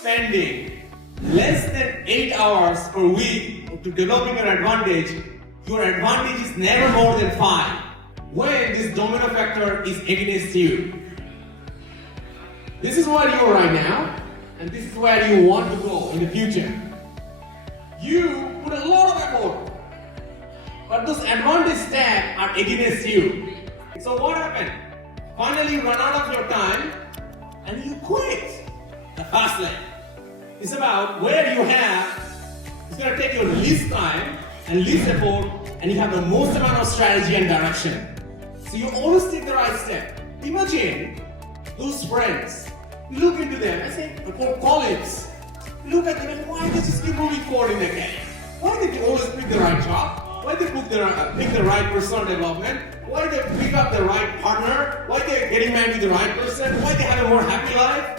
spending less than 8 hours per week to developing your advantage is never more than 5 when this domino factor is against you. This is where you are right now, and this is where you want to go in the future. You put a lot of effort, but those advantage stats are against you. So what happened? Finally you run out of your time and you quit the fast lane. It's about where you have, it's going to take your least time and least effort, and you have the most amount of strategy and direction. So you always take the right step. Imagine those friends. You look into them and say, or colleagues, you look at them and why they just keep moving forward in their career? Why they always pick the right job? Why they pick the right personal development? Why they pick up the right partner? Why they're getting married to the right person? Why they have a more happy life?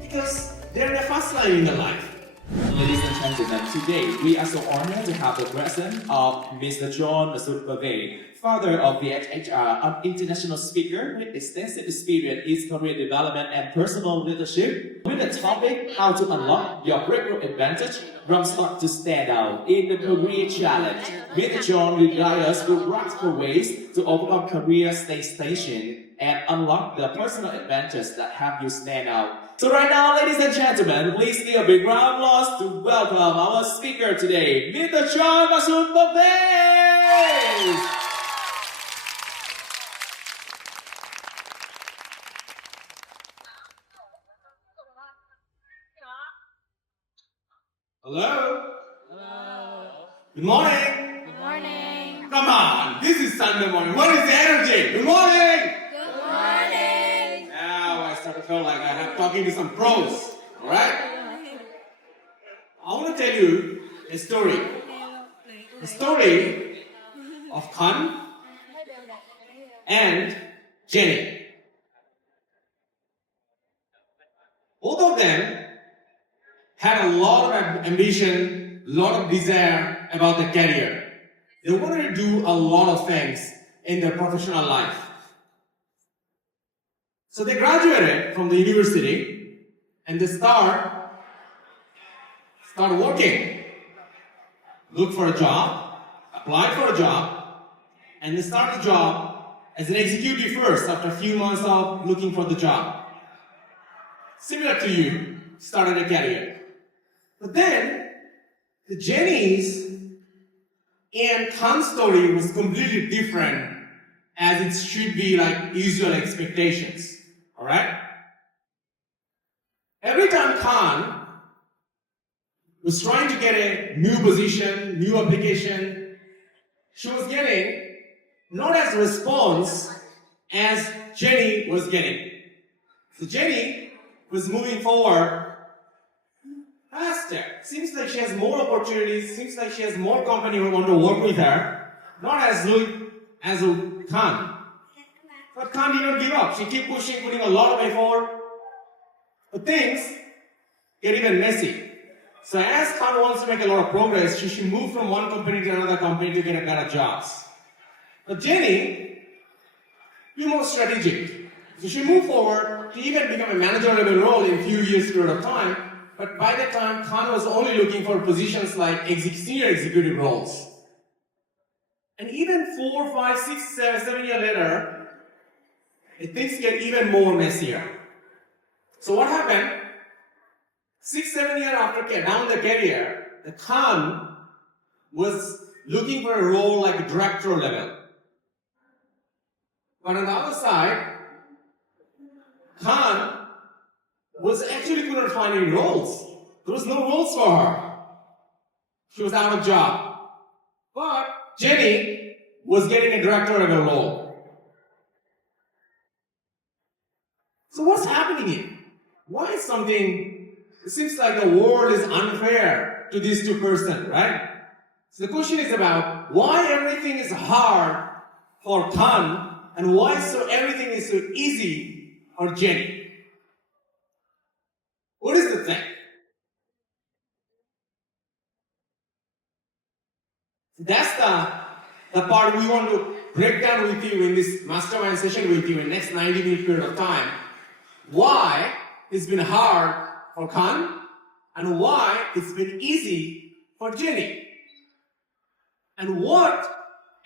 Because they're in the fast line in their life. Ladies and gentlemen, today we are so honored to have the presence of Mr. John Parvez, father of VSHR, an international speaker with extensive experience in career development and personal leadership, with the topic how to unlock your breakthrough advantage from start to stand out in the career challenge. Mr. John will guide us through practical ways to overcome career stagnation and unlock the personal advantages that help you stand out. So right now, ladies and gentlemen, please give a big round of applause to welcome our speaker today, Mr. John Parvez! Hello? Hello? Good morning? Good morning. Come on, this is Sunday morning. What is the energy? Good morning! Good morning. Now I start to feel like I'm talking to some pros, alright? I want to tell you a story. The story of Hoan and Jenny. Both of them had a lot of ambition, a lot of desire about their career. They wanted to do a lot of things in their professional life. So they graduated from the university and they start working. Look for a job, apply for a job, and they start the job as an executive first after a few months of looking for the job. Similar to you, started a career. But then, the Jenny's and Hoan's story was completely different as it should be like usual expectations. Alright? Every time Hoan was trying to get a new position, new application, she was getting not as response as Jenny was getting. So Jenny was moving forward faster. Seems like she has more opportunities, seems like she has more company who want to work with her, not as Hoan. But Hoan did not give up. She kept pushing, putting a lot of effort. But things get even messy. So as Hoan wants to make a lot of progress, she should move from one company to another company to get better jobs. But Jenny, be more strategic. So she moved forward to even become a manager level role in a few years period of time. But by that time, Hoan was only looking for positions like senior executive roles. And even 4, 5, 6, 7 years later, things get even more messier. So what happened? 6, 7 years after down the career, the Hoan was looking for a role like a director level. But on the other side, Hoan was actually couldn't find any roles. There was no roles for her. She was out of job. But Jenny was getting a director level role. So what's happening here? Why is something, it seems like the world is unfair to these two persons, right? So the question is about why everything is hard for Hoan and why everything is so easy for Jenny. What is the thing? That's the part we want to break down with you in this mastermind session with you in the next 90-minute period of time. Why it's been hard for Khan and why it's been easy for Jenny. And what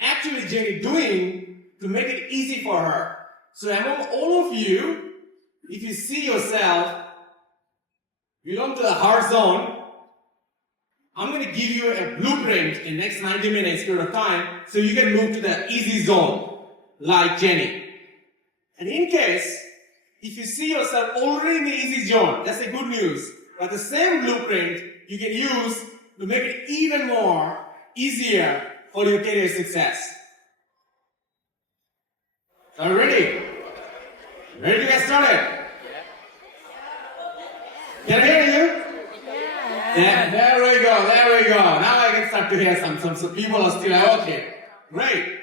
actually Jenny doing to make it easy for her. So among all of you, if you see yourself belong to the hard zone, I'm going to give you a blueprint in the next 90 minutes period of time so you can move to the easy zone like Jenny. And in case, if you see yourself already in the easy zone, that's the good news. But the same blueprint you can use to make it even more easier for your career success. Are you ready? Ready to get started? Can I hear you? Yeah, there we go. Now I can start to hear some people are still like, okay, great.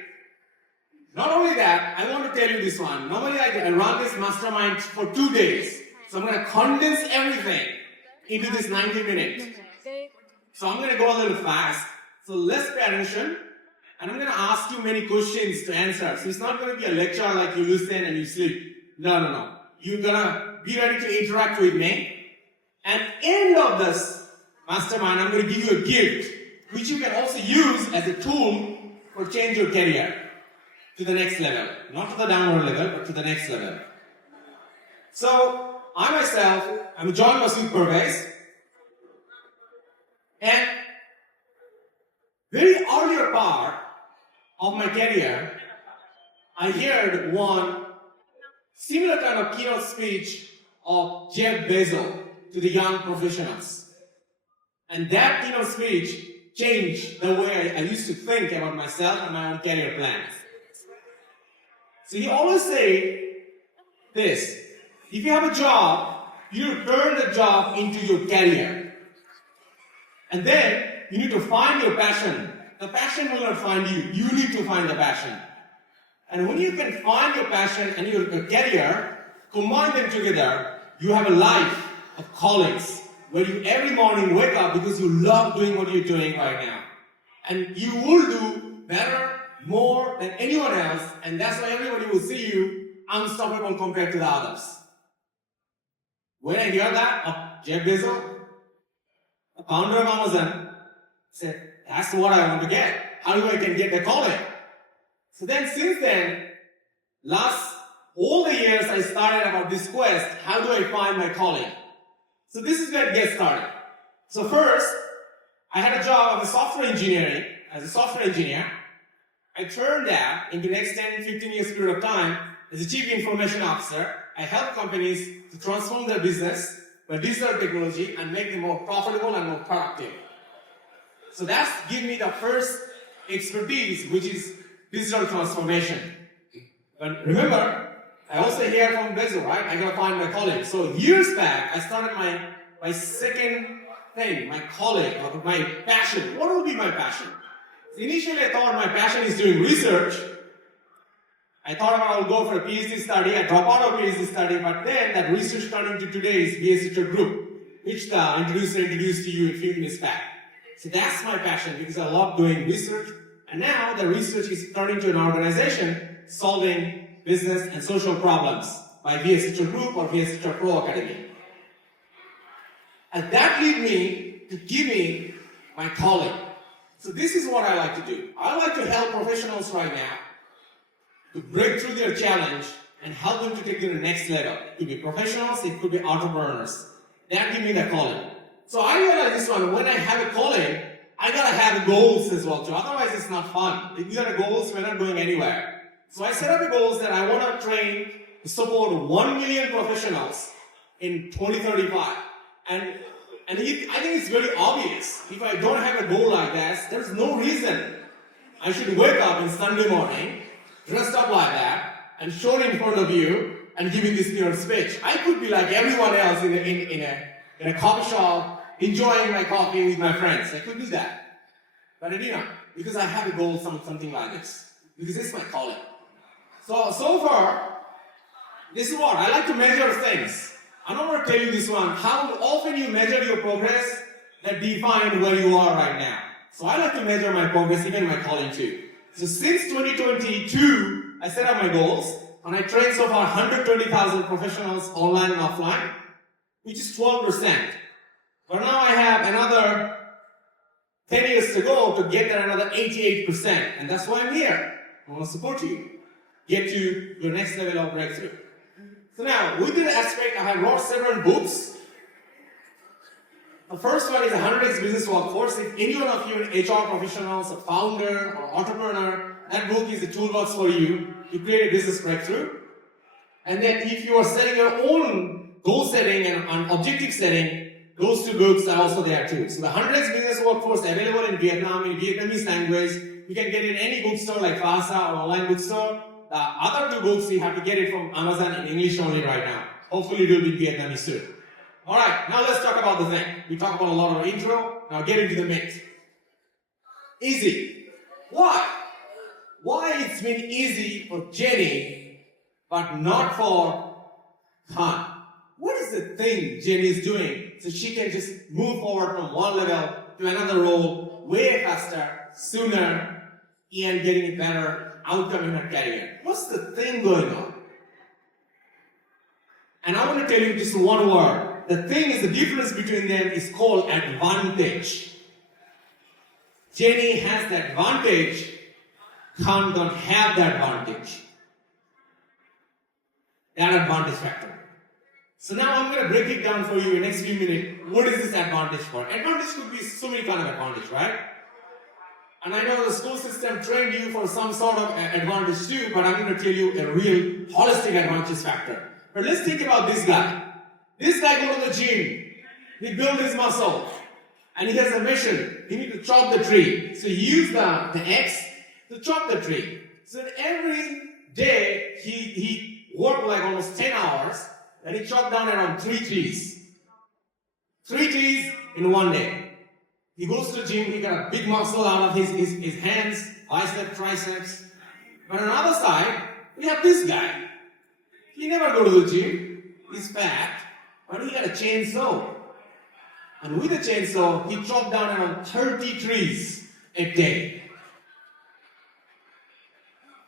Not only that, I want to tell you this one. Normally I run this mastermind for 2 days. So I'm going to condense everything into this 90 minutes. So I'm going to go a little fast. So let's pay attention. And I'm going to ask you many questions to answer. So it's not going to be a lecture like you listen and you sleep. No. You're going to be ready to interact with me. And end of this mastermind, I'm going to give you a gift, which you can also use as a tool for change your career to the next level. Not to the downward level, but to the next level. So, I myself, I'm John Masood Parvez. And very earlier part of my career, I heard one similar kind of keynote speech of Jeff Bezos to the young professionals. And that keynote speech changed the way I used to think about myself and my own career plans. So he always say this: if you have a job, you turn the job into your career. And then you need to find your passion. The passion will not find you. You need to find the passion. And when you can find your passion and your career, combine them together, you have a life of callings where you every morning wake up because you love doing what you're doing right now. And you will do better, more than anyone else, and that's why everybody will see you unstoppable compared to the others. When I hear that of Jeff Bezos, the founder of Amazon, said, that's what I want to get. How do I can get the calling? So then since then, all the years I started about this quest, how do I find my calling? So this is where it gets started. So first, I had a job as a software engineer. I turned that into the next 10, 15 years period of time as a chief information officer. I help companies to transform their business by digital technology and make them more profitable and more productive. So that's given me the first expertise, which is digital transformation. But remember, I also hear from Bezos, right? I gotta find my calling. So years back, I started my second thing, my calling, or my passion. What would be my passion? So initially, I thought my passion is doing research. I thought I would go for a PhD study. I dropped out of PhD study, but then that research turned into today's VSHR Group, which the introducer introduced to you a few minutes back. So that's my passion because I love doing research. And now the research is turning into an organization solving business and social problems by VSHR Group or VSHR Pro Academy. And that led me to give me my calling. So this is what I like to do. I like to help professionals right now to break through their challenge and help them to take to the next level. It could be professionals, it could be entrepreneurs. That gives me the calling. So I realize this one, when I have a calling, I gotta have goals as well too. Otherwise it's not fun. If you have goals, we're not going anywhere. So I set up the goals that I want to train to support 1 million professionals in 2035. And I think it's very obvious. If I don't have a goal like that, there's no reason I should wake up on Sunday morning, dressed up like that, and show it in front of you and give you this keynote speech. I could be like everyone else in a coffee shop, enjoying my coffee with my friends. I could do that. But I didn't, because I have a goal, something like this. Because this is my calling. So far, this is what I like to measure things. I'm not going to tell you this one. How often you measure your progress that define where you are right now. So I like to measure my progress, even my calling too. So since 2022, I set up my goals, and I trained so far 120,000 professionals online and offline. which is 12%. But now I have another 10 years to go to get that another 88%. And that's why I'm here. I want to support you. Get to your next level of breakthrough. So now, within the aspect, I have wrote several books. The first one is 100x Business Workforce. If any one of you HR professionals, a founder or entrepreneur, that book is a toolbox for you to create a business breakthrough. And then if you are setting your own goal setting and objective setting, those two books are also there too. So the 100x Business Workforce available in Vietnam, in Vietnamese language. You can get it in any bookstore like Fasa or online bookstore. The other two books, you have to get it from Amazon in English only right now. Hopefully it will be Vietnamese soon. Alright, now let's talk about the thing. We talked about a lot of intro, now get into the meat. Easy. Why? Why it's been easy for Jenny, but not for Hoan? What is the thing Jenny is doing so she can just move forward from one level to another role way faster, sooner, and getting a better outcome in her career? What's the thing going on? And I want to tell you just one word. The thing is, the difference between them is called advantage. Jenny has the advantage, Hoan don't have the advantage. That advantage factor. So now I'm going to break it down for you in the next few minutes. What is this advantage for? Advantage could be so many kind of advantage, right? And I know the school system trained you for some sort of advantage too, but I'm going to tell you a real holistic advantage factor. But let's think about this guy. This guy goes to the gym, he builds his muscle, and he has a mission. He needs to chop the tree. So he used the axe to chop the tree. So every day he worked like almost 10 hours, and he chopped down around 3 trees. 3 trees in one day. He goes to the gym, he got a big muscle out of his hands, biceps, triceps. But on the other side, we have this guy. He never go to the gym, he's fat. But he got a chainsaw. And with the chainsaw, he chopped down around 30 trees a day.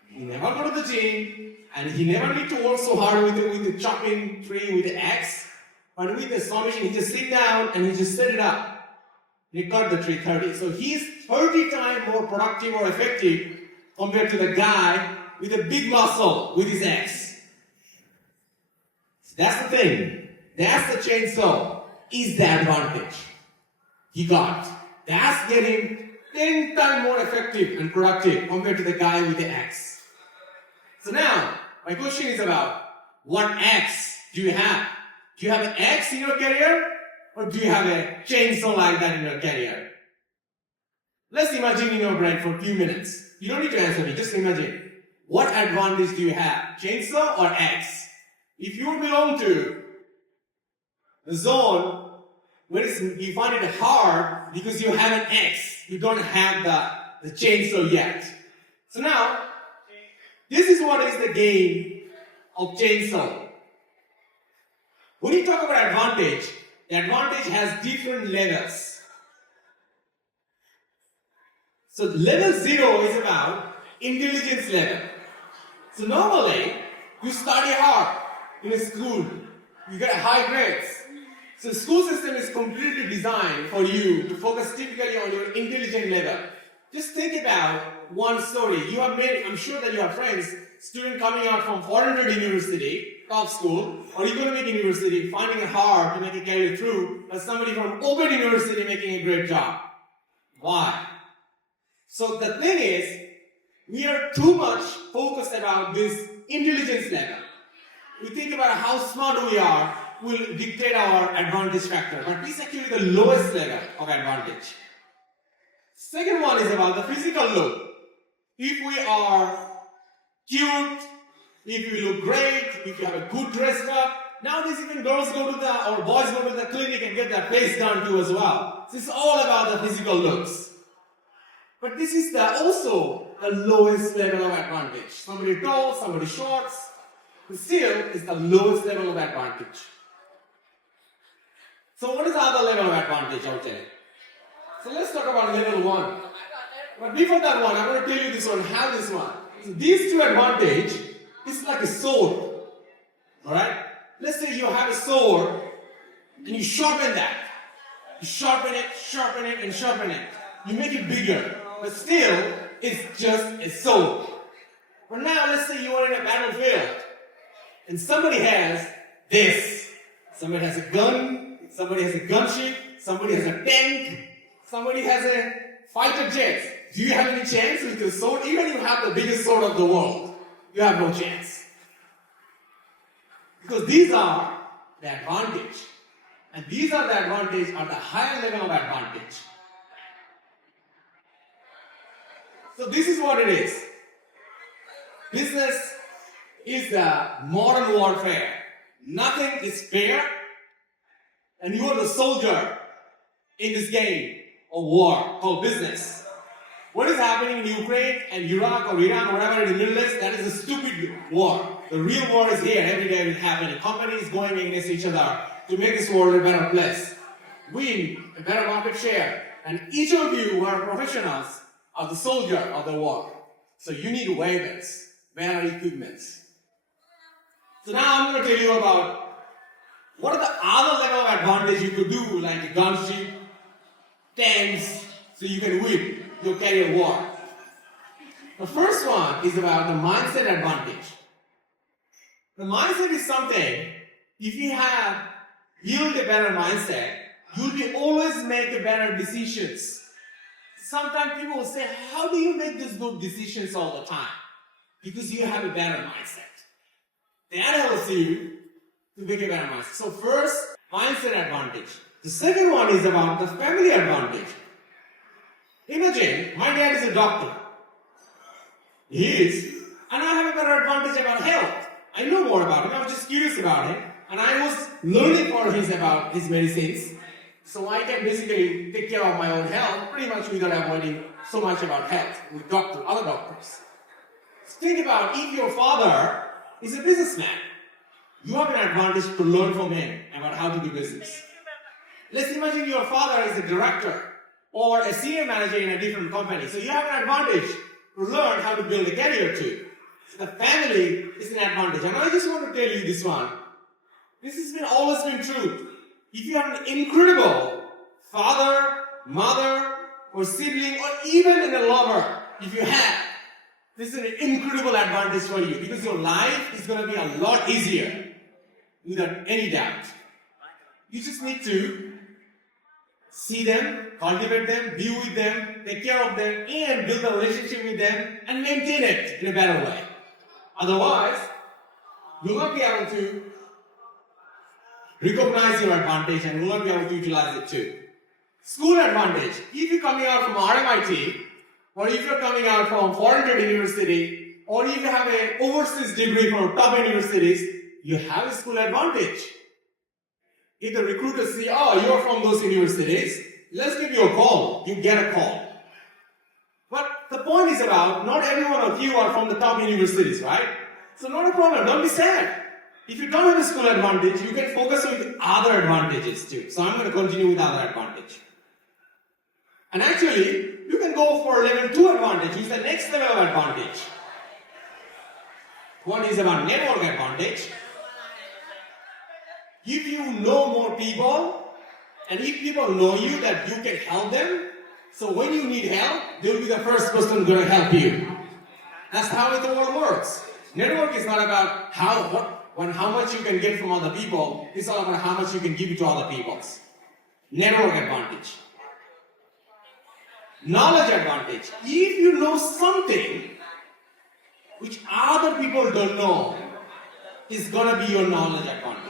He never go to the gym, and he never need to work so hard with the chopping tree with the axe. But with the saw machine, he just sit down and he just set it up. He cut the tree 30. So he's 30 times more productive or effective compared to the guy with a big muscle with his axe. So that's the thing. That's the chainsaw, is the advantage he got. That's getting 10 times more effective and productive compared to the guy with the axe. So now, my question is about, what axe do you have? Do you have an axe in your career? Or do you have a chainsaw like that in your career? Let's imagine in your brain for a few minutes. You don't need to answer me, just imagine. What advantage do you have? Chainsaw or axe? If you belong to the zone where you find it hard because you have an axe, you don't have the chainsaw yet. So now, this is what is the game of chainsaw. When you talk about advantage, the advantage has different levels. So level 0 is about intelligence level. So normally, you study hard in a school, you get high grades. So the school system is completely designed for you to focus typically on your intelligent level. Just think about one story. You have made, I'm sure that you have friends, student coming out from foreign university, top school, or economic university, finding it hard to make a career through, but somebody from open university making a great job. Why? So the thing is, we are too much focused about this intelligence level. We think about how smart we are will dictate our advantage factor, but this is actually the lowest level of advantage. Second one is about the physical look. If we are cute, if we look great, if you have a good dressed up, nowadays even girls go to or boys go to the clinic and get their face done too as well. This is all about the physical looks. But this is also the lowest level of advantage. Somebody tall, somebody short, but still is the lowest level of advantage. So what is the other level of advantage out there? So let's talk about level 1. But before that one, I'm going to tell you this one, how this one. So these two advantage is like a sword. Alright? Let's say you have a sword and you sharpen that. You sharpen it, sharpen it, and sharpen it. You make it bigger, but still, it's just a sword. But now, let's say you are in a battlefield, and somebody has this. Somebody has a gun, somebody has a gunship, somebody has a tank, somebody has a fighter jet. Do you have any chance with the sword? Even if you have the biggest sword of the world, you have no chance. Because these are the advantage. And these are the advantage at the higher level of advantage. So this is what it is. Business is the modern warfare. Nothing is fair. And you are the soldier in this game of war called business. What is happening in Ukraine and Iraq or Iran or whatever in the Middle East, that is a stupid war. The real war is here. Every day it's happening. Companies going against each other to make this world a better place. Win a better market share. And each of you who are professionals are the soldier of the war. So you need weapons, better equipments. So now I'm going to tell you about what are the other level of advantage you could do, like a gunship, tanks, so you can win your career war. The first one is about the mindset advantage. The mindset is something, if you have built a better mindset, you'll be always make better decisions. Sometimes people will say, how do you make these good decisions all the time? Because you have a better mindset. That helps you to make a better mindset. So first, mindset advantage. The second one is about the family advantage. Imagine, my dad is a doctor. He is. And I have a better advantage about health. I know more about him. I was just curious about him. And I was learning about his medicines. So I can basically take care of my own health pretty much without avoiding so much about health with other doctors. So think about if your father is a businessman. You have an advantage to learn from him about how to do business. Let's imagine your father is a director or a senior manager in a different company. So you have an advantage to learn how to build a career too. So the family is an advantage. And I just want to tell you this one. This has always been true. If you have an incredible father, mother, or sibling, or even a lover, if you have, this is an incredible advantage for you because your life is going to be a lot easier without any doubt. You just need to see them, cultivate them, be with them, take care of them, and build a relationship with them and maintain it in a better way. Otherwise, you'll not be able to recognize your advantage and will not be able to utilize it too. School advantage. If you're coming out from RMIT, or if you're coming out from foreign trade university, or if you have an overseas degree from top universities, you have a school advantage. If the recruiters say, oh, you're from those universities, let's give you a call. You get a call. But the point is about, not every one of you are from the top universities, right? So not a problem. Don't be sad. If you don't have a school advantage, you can focus with other advantages too. So I'm going to continue with other advantage. And actually, you can go for level 2 advantage, which is the next level of advantage. One is about network advantage. If you know more people, and if people know you that you can help them, so when you need help, they'll be the first person going to help you. That's how the world works. Network is not about how much you can get from other people. It's all about how much you can give to other people. Network advantage. Knowledge advantage. If you know something which other people don't know, is going to be your knowledge advantage.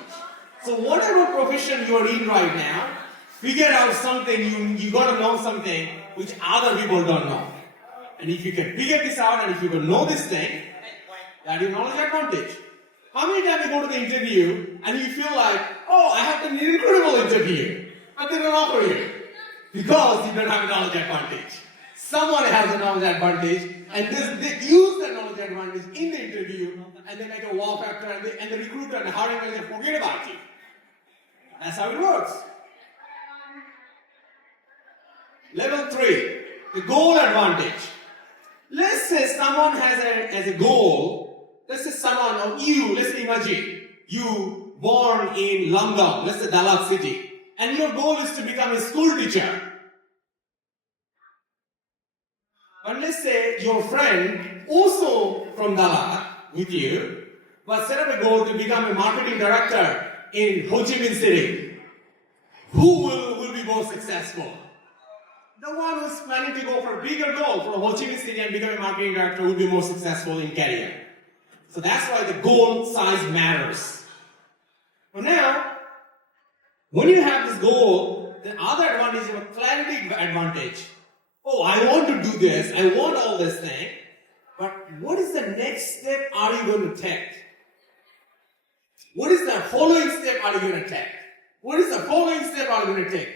So whatever profession you are in right now, figure out something, you got to know something which other people don't know. And if you can figure this out and if you can know this thing, that is knowledge advantage. How many times you go to the interview and you feel like, oh, I have an incredible interview, but they don't offer you because you don't have a knowledge advantage. Someone has a knowledge advantage and they use the knowledge advantage in the interview and they make a wow factor and the recruiter and the hiring manager forget about you. That's how it works. Level 3, the goal advantage. Let's say someone has a goal. Let's say someone or you, let's imagine you born in Longdong, let's say Dalat city, and your goal is to become a school teacher. But let's say your friend, also from Dalat, with you, but set up a goal to become a marketing director in Ho Chi Minh City. Who will be more successful? The one who's planning to go for a bigger goal for Ho Chi Minh City and become a marketing director will be more successful in career. So that's why the goal size matters. But now, when you have this goal, the other advantage is a clarity advantage. Oh, I want to do this, I want all this thing, but what is the next step are you going to take? What is the following step are you going to take? What is the following step are you going to take?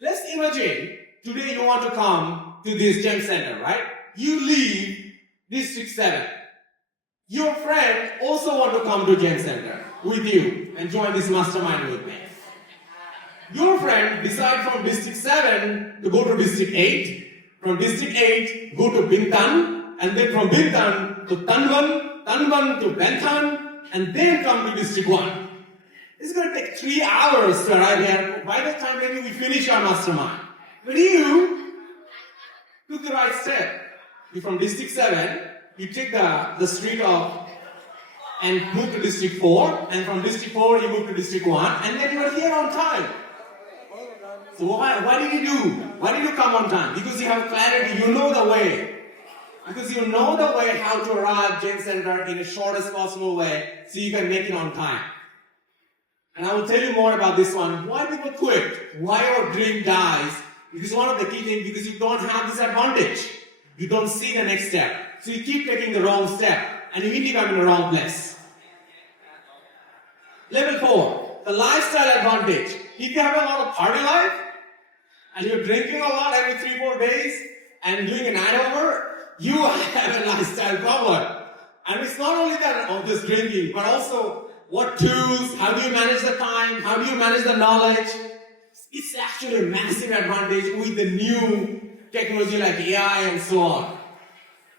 Let's imagine today you want to come to this gym center, right? You leave District 7. Your friend also want to come to gym center with you and join this mastermind with me. Your friend decide from District 7 to go to District 8. From District 8, go to Bintan, and then from Bintan to Tanban to Bentan, and then come to District 1. It's going to take 3 hours to arrive here. By the time maybe we finish our mastermind. But you took the right step. You from District 7, you take the street of and move to District 4, and from District 4 you move to District 1, and then you are here on time. So why did you do? Why did you come on time? Because you have clarity, you know the way. Because you know the way how to arrive Gen Center in the shortest possible way so you can make it on time. And I will tell you more about this one. Why people quit? Why our dream dies? Because one of the key things, because you don't have this advantage. You don't see the next step. So you keep taking the wrong step and you end up in the wrong place. Level 4, the lifestyle advantage. If you have a lot of party life and you're drinking a lot every 3-4 days and doing a night over, you have a lifestyle problem. And it's not only that of this drinking, but also what tools, how do you manage the time, how do you manage the knowledge. It's actually a massive advantage with the new technology like AI and so on.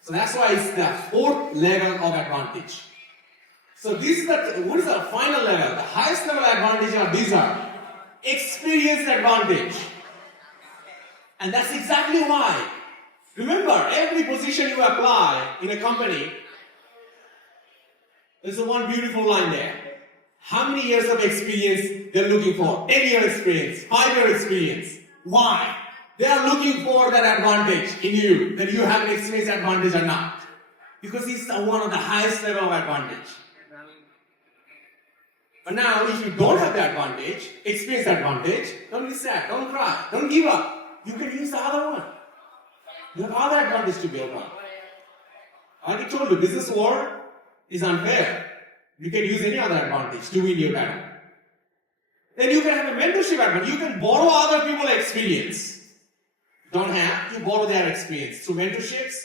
So that's why it's the 4th level of advantage. So this is what is the final level? The highest level advantage are these are experience advantage. And that's exactly why. Remember, every position you apply in a company, there's one beautiful line there. How many years of experience they're looking for? 10-year experience, 5-year experience. Why? They are looking for that advantage in you, that you have an experience advantage or not. Because it's one of the highest level of advantage. But now, if you don't have the advantage, experience advantage, don't be sad, don't cry, don't give up. You can use the other one. You have other advantage to build on. Like I told you, business world is unfair. You can use any other advantage to win your battle. Then you can have a mentorship advantage. You can borrow other people's experience. Don't have to borrow their experience through mentorships,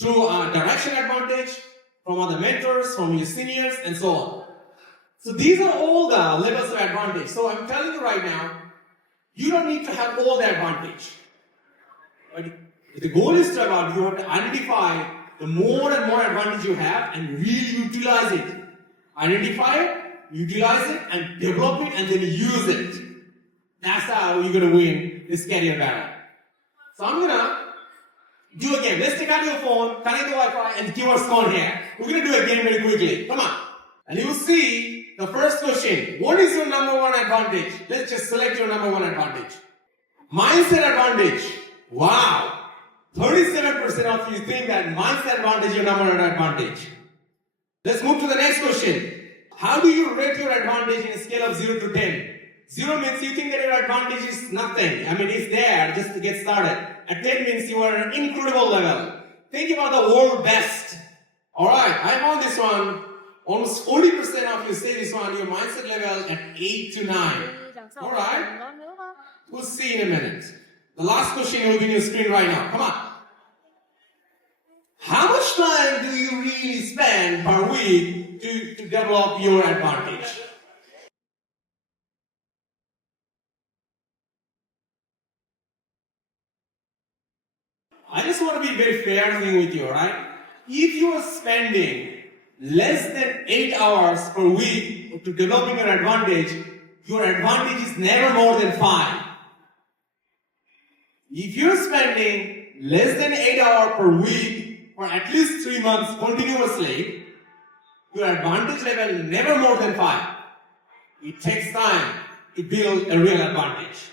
through direction advantage, from other mentors, from your seniors, and so on. So these are all the levels of advantage. So I'm telling you right now, you don't need to have all the advantage. But the goal is to about you have to identify the more and more advantage you have and really utilize it. Identify it, utilize it, and develop it, and then use it. That's how you're going to win this career battle. So I'm going to do a game. Let's take out your phone, connect the Wi-Fi, and give us phone here. We're going to do a game very quickly. Come on. And you will see the first question. What is your number one advantage? Let's just select your number one advantage. Mindset advantage. Wow. 37% of you think that mindset advantage is your number one advantage. Let's move to the next question. How do you rate your advantage in a scale of 0 to 10? 0 means you think that your advantage is nothing. I mean, it's there just to get started. At 10 means you are at an incredible level. Think about the world best. Alright, I found this one. Almost 40% of you say this one, your mindset level at 8 to 9. Alright? We'll see in a minute. The last question will be on your screen right now. Come on. How much time do you really spend per week to develop your advantage? I just want to be very fair with you, right? If you are spending less than 8 hours per week to developing your advantage is never more than 5. If you're spending less than 8 hours per week for at least 3 months continuously, your advantage level is never more than 5. It takes time to build a real advantage.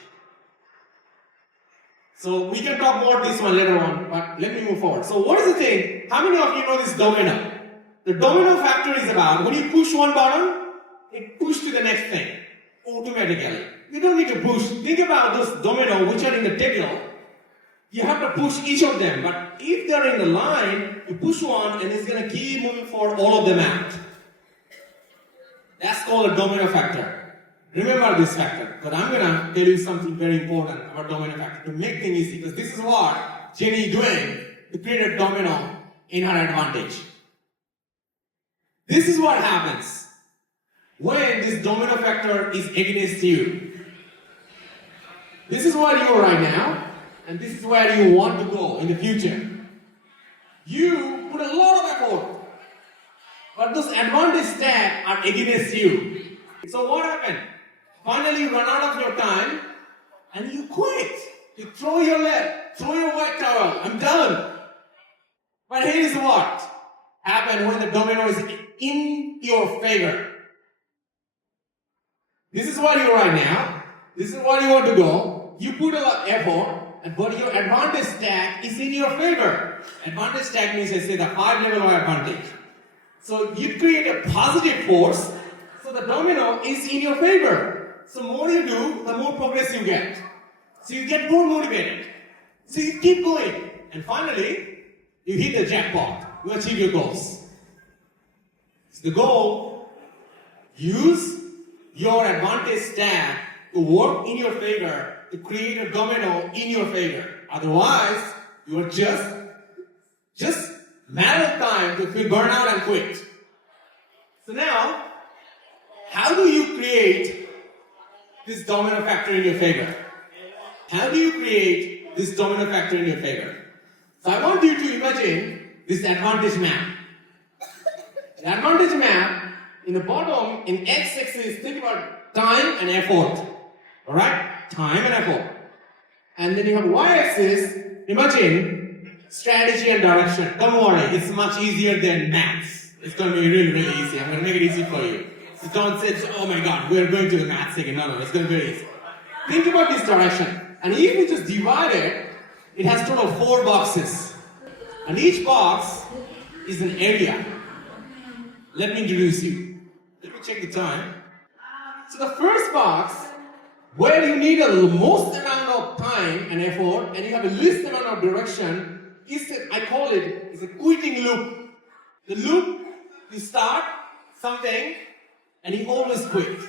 So we can talk more this one later on, but let me move forward. So what is the thing? How many of you know this domino? The domino factor is about when you push one button, it pushes to the next thing automatically. You don't need to push. Think about those dominoes which are in the table. You have to push each of them, but if they're in the line, you push one and it's going to keep moving forward all of them out. That's called a domino factor. Remember this factor, but I'm going to tell you something very important about domino factor to make things easy, because this is what Jenny is doing to create a domino in her advantage. This is what happens when this domino factor is against you. This is where you are right now, and this is where you want to go in the future. You put a lot of effort, but those advantage stacks are against you. So what happened? Finally, you run out of your time, and you quit. You throw your white towel. I'm done. But here is what happened when the domino is in your favor. This is where you are right now. This is where you want to go. You put a lot of effort, but your advantage stack is in your favor. Advantage stack means, I say, the 5 level of advantage. So you create a positive force, so the domino is in your favor. So more you do, the more progress you get. So you get more motivated. So you keep going. And finally, you hit the jackpot. You achieve your goals. So the goal, use your advantage stack to work in your favor, to create a domino in your favor. Otherwise, you are just matter of time to feel burnout and quit. So now, how do you create this domino factor in your favor? How do you create this domino factor in your favor? So I want you to imagine this advantage map. The advantage map, in the bottom, in x-axis, think about time and effort. Alright? Time and effort. And then you have y-axis, imagine strategy and direction. Don't worry, it's much easier than maths. It's going to be really, really easy. I'm going to make it easy for you. So don't say, oh my god, we're going to the maths again. No, it's going to be very easy. Think about this direction. And if we just divide it, it has total 4 boxes. And each box is an area. Let me introduce you. Let me check the time. So the first box, where you need the most amount of time and effort, and you have a least amount of direction, I call it, is a quitting loop. The loop, you start something, and you always quit.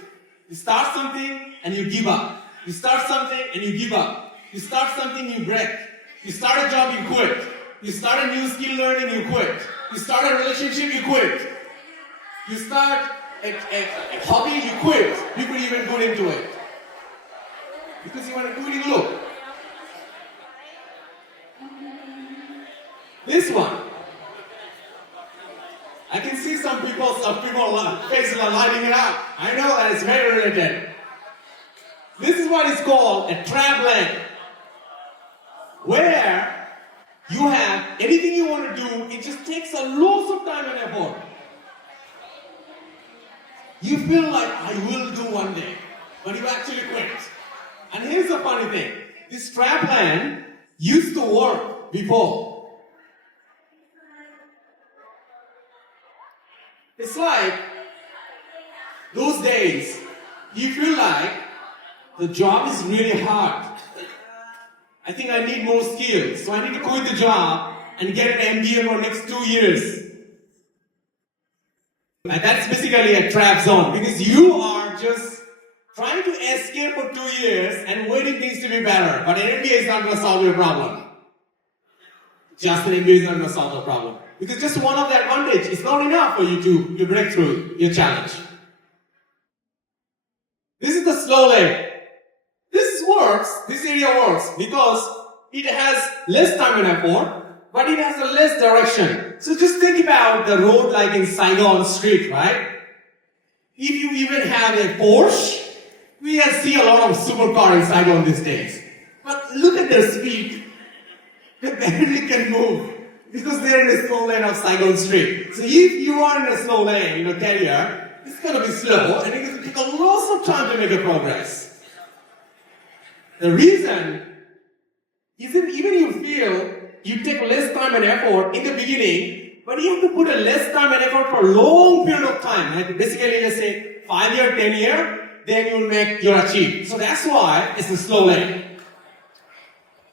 You start something, and you give up. You start something, and you give up. You start something, you break. You start a job, you quit. You start a new skill learning, you quit. You start a relationship, you quit. You start a hobby, you quit. You could even go into it. Because you want a quitting loop. This one. I can see some people's faces are lighting it up. I know that it's very related. This is what is called a trap leg. Where you have anything you want to do, it just takes a lot of time and effort. You feel like I will do one day, but you actually quit. And here's the funny thing. This trap plan used to work before. It's like those days you feel like the job is really hard. I think I need more skills, so I need to quit the job and get an MBA for the next 2 years. And that's basically a trap zone, because you are just trying to escape for 2 years and waiting things to be better. But an MBA is not going to solve your problem. Just an MBA is not going to solve the problem. Because just one of the advantage is not enough for you to break through your challenge. This is the slow leg. This area works because it has less time and effort, but it has a less direction. So just think about the road like in Saigon Street, right? If you even have a Porsche, we see a lot of supercar in Saigon these days. But look at their speed. They barely can move because they're in the slow lane of Saigon Street. So if you are in a slow lane, carrier, it's going to be slow and it's going to take a lot of time to make a progress. The reason isn't even you feel you take less time and effort in the beginning, but you have to put a less time and effort for a long period of time. Like basically, let's say 5 year, 10 year, then you'll achieve. So that's why it's a slow lane.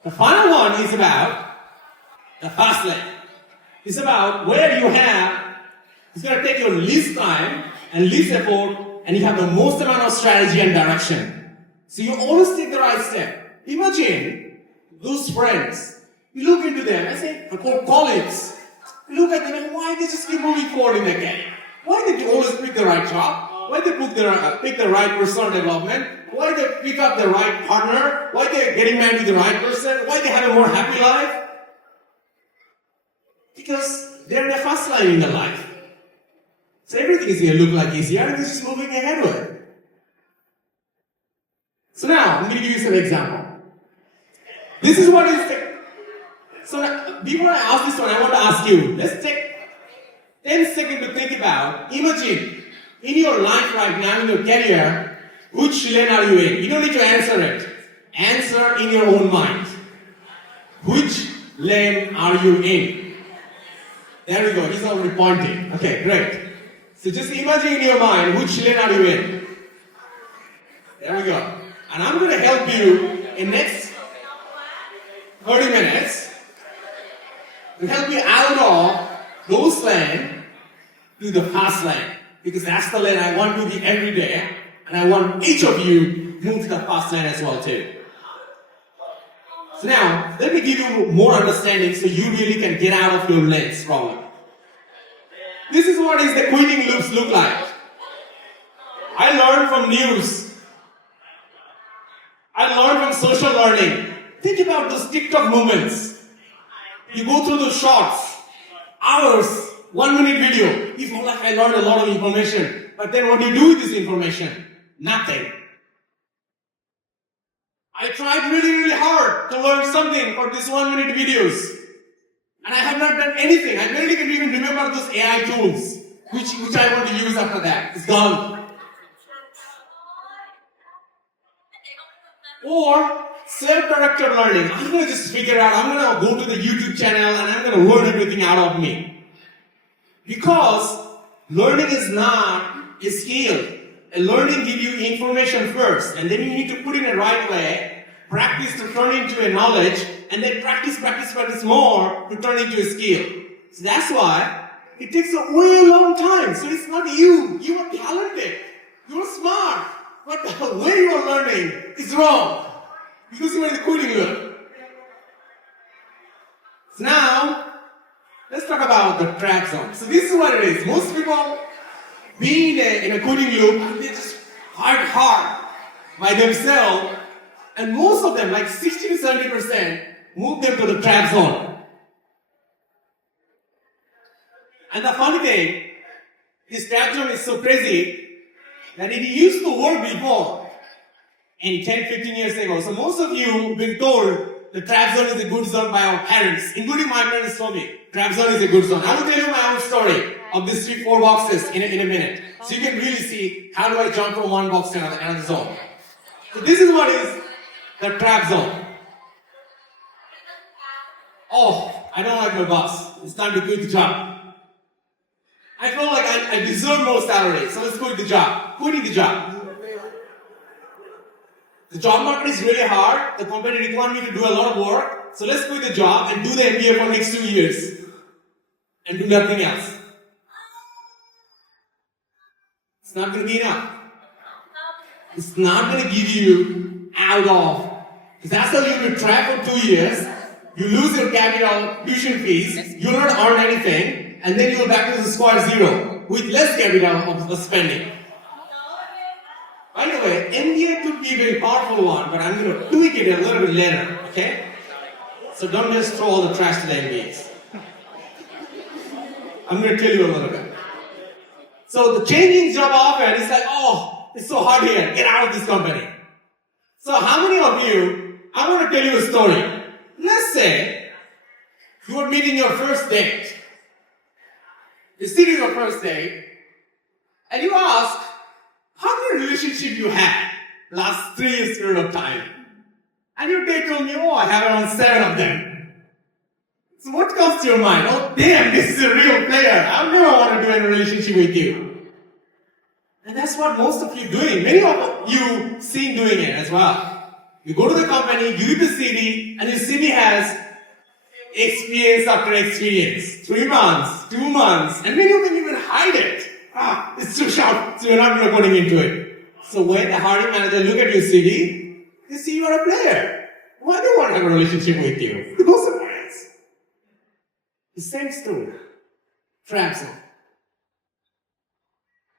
The final one is about the fast lane. It's about where it's going to take your least time and least effort, and you have the most amount of strategy and direction. So you always take the right step. Imagine those friends. You look into them and say, colleagues, look at them and why they just keep moving forward in their career? Why they always pick the right job? Why they pick the right personal development? Why they pick up the right partner? Why they're getting married to the right person? Why they have a more happy life? Because they're in a fast line in their life. So everything is going to look like easier and they're just moving ahead with it. So now, I'm going to give you some example. This is what is so now, before I ask this one, I want to ask you, let's take 10 seconds to think about, imagine, in your life right now, in your career, which lane are you in? You don't need to answer it. Answer in your own mind. Which lane are you in? There we go, he's already pointing. Okay, great. So just imagine in your mind, which lane are you in? There we go. And I'm going to help you in next 30 minutes to help you out of those lanes to the fast lane. Because that's the lane I want to be every day. And I want each of you to move to the fast lane as well too. So now, let me give you more understanding so you really can get out of your lanes problem. This is what the quitting loops look like. I learned from news. I learned from social learning. Think about those TikTok moments. You go through those shorts, hours, 1 minute video. You feel like I learned a lot of information. But then what do you do with this information? Nothing. I tried really, really hard to learn something for these 1 minute videos. And I have not done anything. I barely can even remember those AI tools, which I want to use after that. It's gone. Or self-directed learning. I'm going to just figure out, I'm going to go to the YouTube channel and I'm going to learn everything out of me. Because learning is not a skill. Learning gives you information first, and then you need to put it in the right way, practice to turn into a knowledge, and then practice more to turn into a skill. So that's why it takes a way long time. So it's not you. You are talented. You're smart. But the way you are learning is wrong. Because you are in the quitting loop. So now, let's talk about the trap zone. So this is what it is. Most people be in a quitting loop, they just fight hard by themselves. And most of them, like 60 to 70%, move them to the trap zone. And the funny thing, this trap zone is so crazy that it used to work before, in 10, 15 years ago. So most of you have been told the trap zone is a good zone by our parents, including my parents told me, trap zone is a good zone. I will tell you my own story of these 3-4 boxes in a minute. So you can really see how do I jump from one box to another zone. So this is what is the trap zone. Oh, I don't like my boss. It's time to quit the job. I feel like I deserve more salary, so let's quit the job. Quitting the job. The job market is really hard. The company requires me to do a lot of work. So let's quit the job and do the MBA for next 2 years. And do nothing else. It's not going to be enough. It's not going to give you out of. Because that's how you'll be trapped for 2 years. You lose your capital, tuition fees. You'll not earn anything. And then you're back to the square zero. With less capital of spending. By the way, MBA could be a very powerful one, but I'm going to tweak it a little bit later, okay? So don't just throw all the trash to the MBAs. I'm going to tell you a little bit. So the changing job offer is like, oh, it's so hard here. Get out of this company. So how many of you, I want to tell you a story. Let's say you are meeting your first date. You're sitting your first date, and you ask, how many relationships you had last 3 years period of time? And your date told me, oh, I have around 7 of them. So what comes to your mind? Oh, damn, this is a real player. I never want to do any relationship with you. And that's what most of you doing. Many of you seen doing it as well. You go to the company, you read the CV, and your CV has experience after experience. 3 months, 2 months, and many of them even hide it. It's too short, so you're not even putting into it. So when the hiring manager look at your CV, they see you are a player. Why do they want to have a relationship with you? They're both friends. The same story. Traps on.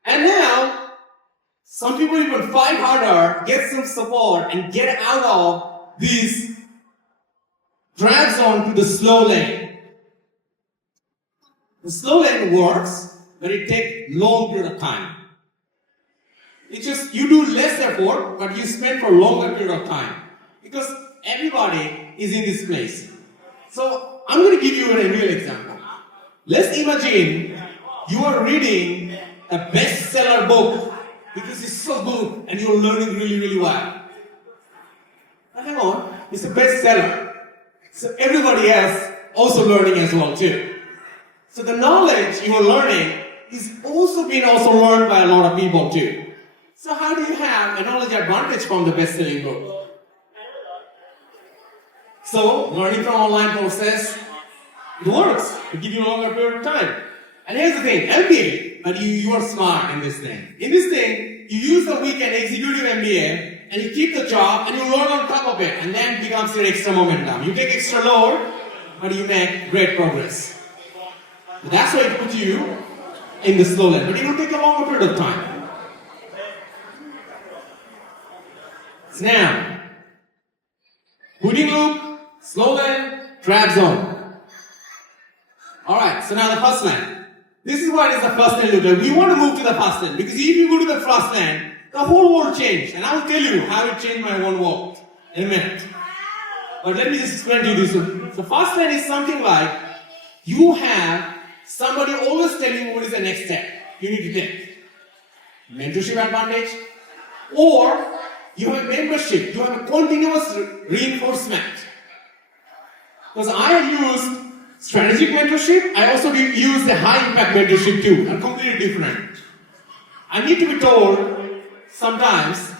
And now, some people even fight harder, get some support, and get out of these drag zone to the slow lane. The slow lane works, but it takes long period of time. It's just, you do less effort, but you spend for a longer period of time. Because everybody is in this place. So, I'm going to give you a real example. Let's imagine you are reading a bestseller book because it's so good and you're learning really, really well. Now, hang on, it's a bestseller. So everybody else also learning as well too. So the knowledge you are learning is also learned by a lot of people too. So how do you have a knowledge advantage from the best-selling book? So learning from online courses, it works. It gives you a longer period of time. And here's the thing, MBA, but you are smart in this thing. In this thing, you use the weekend executive MBA, and you keep the job, and you learn on top of it, and then it becomes your extra momentum. You take extra load, but you make great progress. So that's why it puts you in the slow lane, but it will take a longer period of time. So now, pudding loop, slow lane, trap zone. Alright, so now the first lane. This is what is the first lane look like. We want to move to the first lane, because if you go to the first lane, the whole world changed. And I will tell you how it changed my own world in a minute. But let me just explain to you this. The first lane is something like, you have somebody always telling you what is the next step you need to take. Mentorship advantage, or you have a membership, you have a continuous reinforcement. Because I used strategic mentorship, I also use the high impact mentorship too, and completely different. I need to be told sometimes,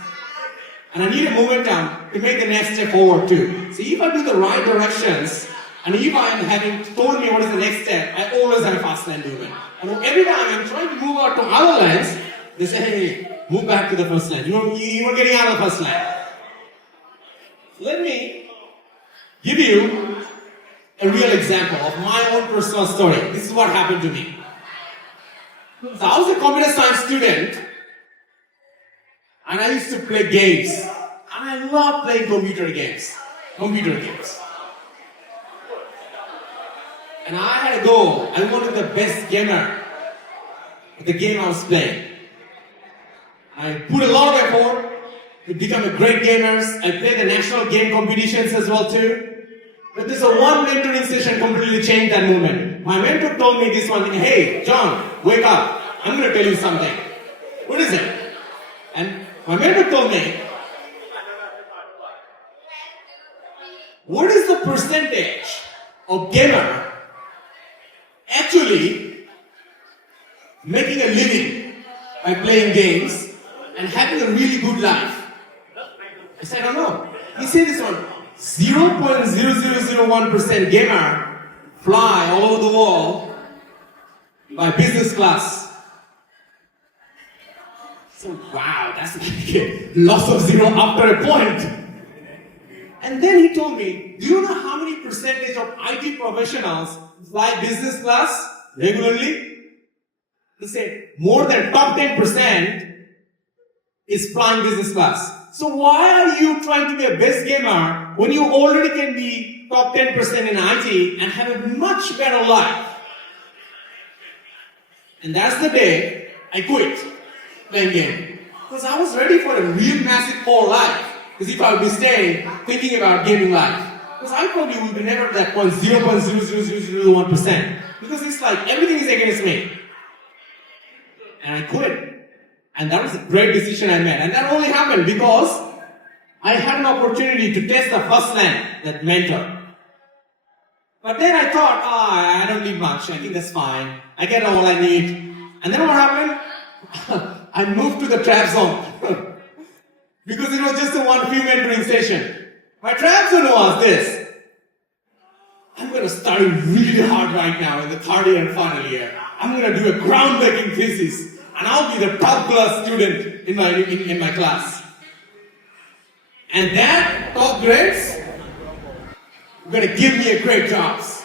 and I need a momentum to make the next step forward too. So if I do the right directions, and if I am having told me what is the next step, I always have a fast lane movement. And every time I'm trying to move out to other lanes, they say, hey, move back to the first lane. You are getting out of the first lane. Let me give you a real example of my own personal story. This is what happened to me. So I was a computer science student, and I used to play games. And I love playing computer games. And I had a goal. I wanted the best gamer at the game I was playing. I put a lot of effort to become a great gamer. I played the national game competitions as well too. But there's a one mentoring session completely changed that moment. My mentor told me this one thing, hey, John, wake up. I'm going to tell you something. What is it? And my mentor told me, what is the percentage of gamer actually making a living by playing games and having a really good life? I said, I don't know. He said this one, 0.0001% gamer fly all over the world by business class. So wow, that's like a loss of zero after a point. And then he told me, do you know how many percentage of IT professionals fly business class regularly? He said, more than top 10% is flying business class. So why are you trying to be a best gamer when you already can be top 10% in IT and have a much better life? And that's the day I quit playing game. Because I was ready for a real massive poor life. Because if I would be staying thinking about gaming life. Because I probably would be never at that point 0.00001%. Because it's like everything is against me. And I quit. And that was a great decision I made. And that only happened because I had an opportunity to test the first land, that mentor. But then I thought, I don't need much. I think that's fine. I get all I need. And then what happened? I moved to the trap zone. Because it was just a one free mentoring session. My trap zone was this. I'm going to study really hard right now in the third year and final year. I'm going to do a groundbreaking thesis. And I'll be the top class student in my class. And that top grades are going to give me a great jobs.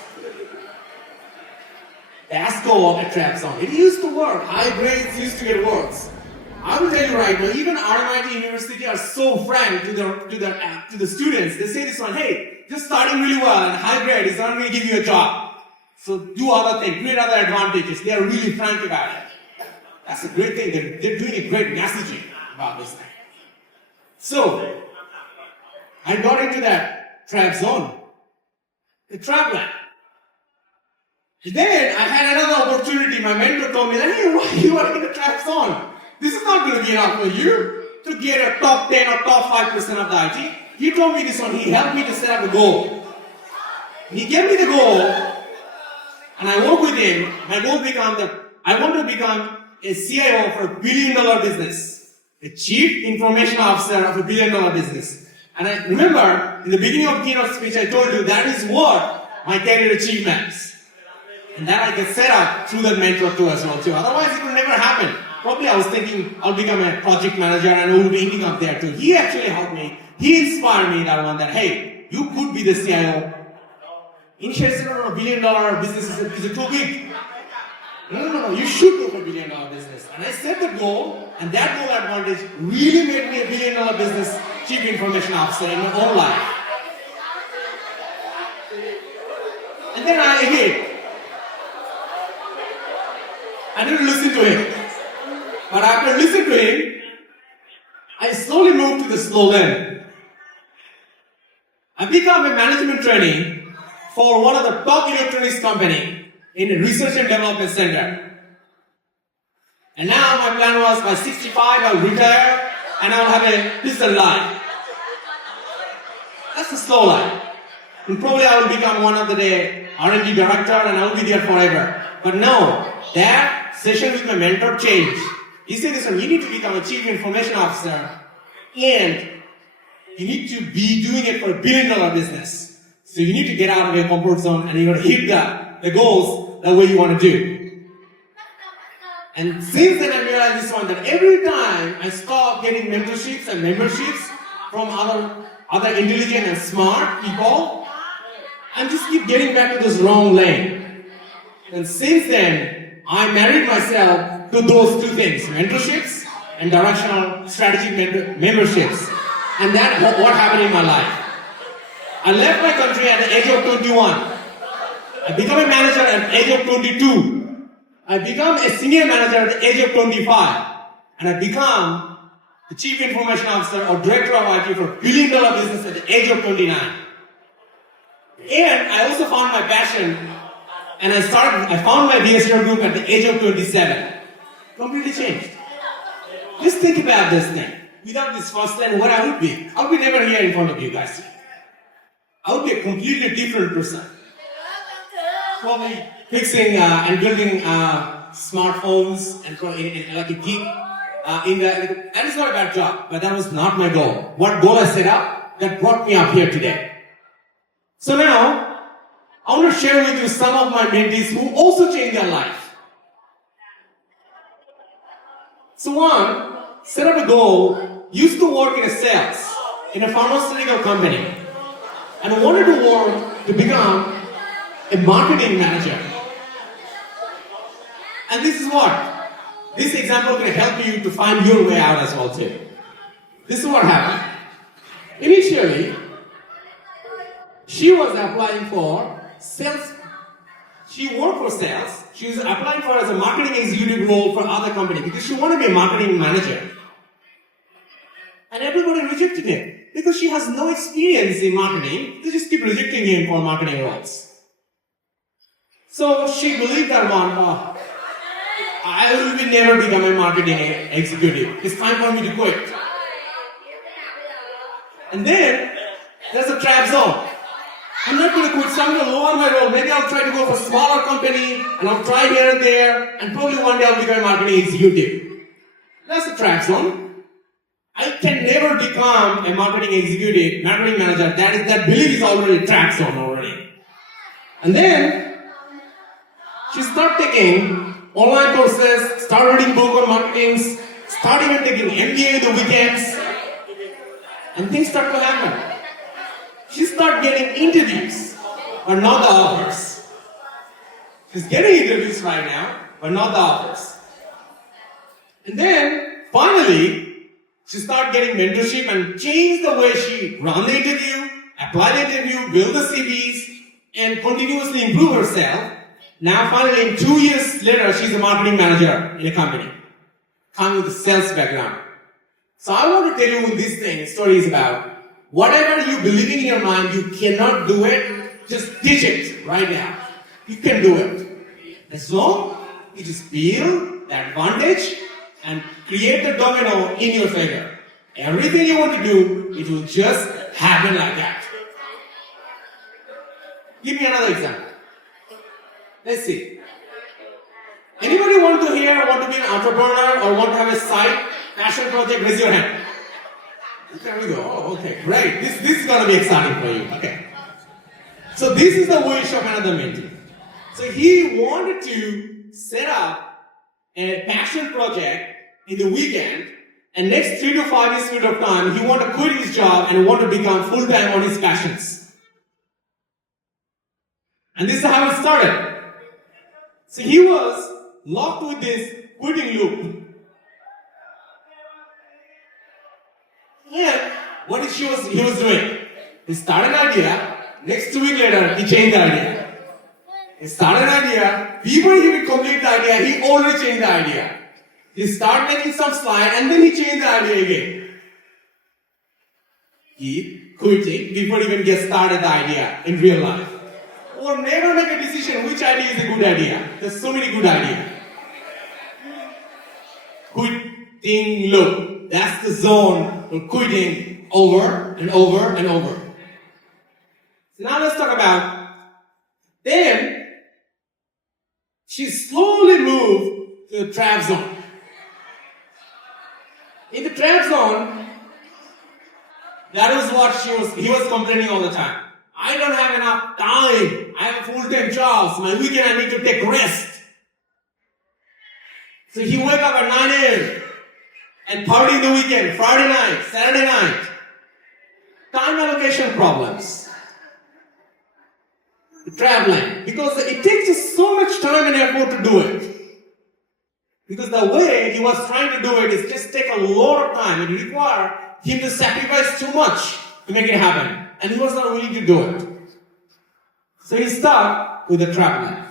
That's called a trap zone. It used to work. High grades used to get worse. I will tell you right now, even RMIT University are so frank to the students. They say this one, hey, just starting really well and high grade is not going to give you a job. So do other things, create other advantages. They are really frank about it. That's a great thing. They're doing a great messaging about this thing. So, I got into that trap zone. The trap land. Then I had another opportunity. My mentor told me that, hey, why you are in the trap zone? This is not going to be enough for you to get a top 10 or top 5% of the IT. He told me this one. He helped me to set up a goal. He gave me the goal, and I work with him. My goal I want to become a CIO for $1 billion business. A Chief Information Officer of $1 billion business. And I remember, in the beginning of the keynote speech, I told you that is what my career achievements. And that I get set up through that mentor too as well too. Otherwise it would never happen. Probably I was thinking I'll become a project manager and we'll be ending up there too. He actually helped me. He inspired me that one that, hey, you could be the CIO. Initially I said, no, $1 billion business is too big. No, you should go for $1 billion business. And I set the goal, and that goal advantage really made me a $1 billion business Chief Information Officer in my own life. And then I didn't listen to him. But after listening to him, I slowly moved to the slow lane. I became a management trainee for one of the top electronics company in a research and development center. And now my plan was by 65 I'll retire and I'll have a peaceful life. That's a slow life. And probably I will become one of the day R&D director and I will be there forever. But no, that session with my mentor changed. He said this one, you need to become a Chief Information Officer and you need to be doing it for $1 billion business. So you need to get out of your comfort zone and you're going to hit the goals the way you want to do. And since then I realized this one, that every time I stop getting mentorships and memberships from other intelligent and smart people, I just keep getting back to this wrong lane. And since then, I married myself to those two things, mentorships and directional strategic memberships. And that's what happened in my life. I left my country at the age of 21. I became a manager at the age of 22. I became a senior manager at the age of 25. And I become the Chief Information Officer or Director of IT for $1 billion business at the age of 29. And I also found my passion and I found my VSHR Group at the age of 27. Completely changed. Just think about this thing. Without this first line, what I would be. I would be never here in front of you guys. I would be a completely different person. Probably fixing and building smartphones and like a geek. That is not a bad job, but that was not my goal. What goal I set up that brought me up here today. So now, I want to share with you some of my mentees who also changed their life. So one, set up a goal, used to work in a sales in a pharmaceutical company and wanted to work to become a marketing manager. And this is what? This example can help you to find your way out as well too. This is what happened. Initially, she was applying for sales. She worked for sales. She's applying for as a marketing executive role for other company because she wanted to be a marketing manager. And everybody rejected him because she has no experience in marketing. They just keep rejecting him for marketing roles. So she believed that one, I will never become a marketing executive. It's time for me to quit. And then there's a trap zone. I'm not going to quit, so I'm going to lower my role. Maybe I'll try to go for a smaller company, and I'll try here and there, and probably one day I'll become a marketing executive. That's the trap zone. I can never become a marketing executive, marketing manager. That belief is already a trap zone already. And then she started taking online courses, started reading book on marketing, started even taking MBA in the weekends, and things start to happen. She started getting interviews, but not the offers. She's getting interviews right now, but not the offers. And then, finally, she started getting mentorship and changed the way she run the interview, apply the interview, build the CVs, and continuously improve herself. Now, finally, 2 years later, she's a marketing manager in a company, coming with a sales background. So I want to tell you this story is about. Whatever you believe in your mind, you cannot do it, just teach it right now. You can do it. As long as you just feel the advantage and create the domino in your favor. Everything you want to do, it will just happen like that. Give me another example. Let's see. Anybody want to be an entrepreneur or want to have a side passion project? Raise your hand. There we go. Oh, okay, great. This is going to be exciting for you. Okay. So this is the wish of another mentee. So he wanted to set up a passion project in the weekend, and next 3 to 5 years period of time, he wanted to quit his job and want to become full-time on his passions. And this is how it started. So he was locked with this quitting loop. And what he was doing? He started an idea, next 2 weeks later, he changed the idea. He started an idea, before he would complete the idea, he already changed the idea. He started making some slide, and then he changed the idea again. He quitting before he even gets started the idea in real life. Or never make a decision which idea is a good idea. There's so many good ideas. Quitting loop. That's the zone for quitting over and over and over. So now let's talk about, then she slowly moved to the trap zone. In the trap zone, that was what he was complaining all the time. I don't have enough time. I have a full-time job. So my weekend I need to take rest. So he wake up at 9 a.m. and party in the weekend, Friday night, Saturday night. Time allocation problems. Traveling. Because it takes us so much time and effort to do it. Because the way he was trying to do it is just take a lot of time. It required him to sacrifice too much to make it happen. And he was not willing to do it. So he started with the traveling.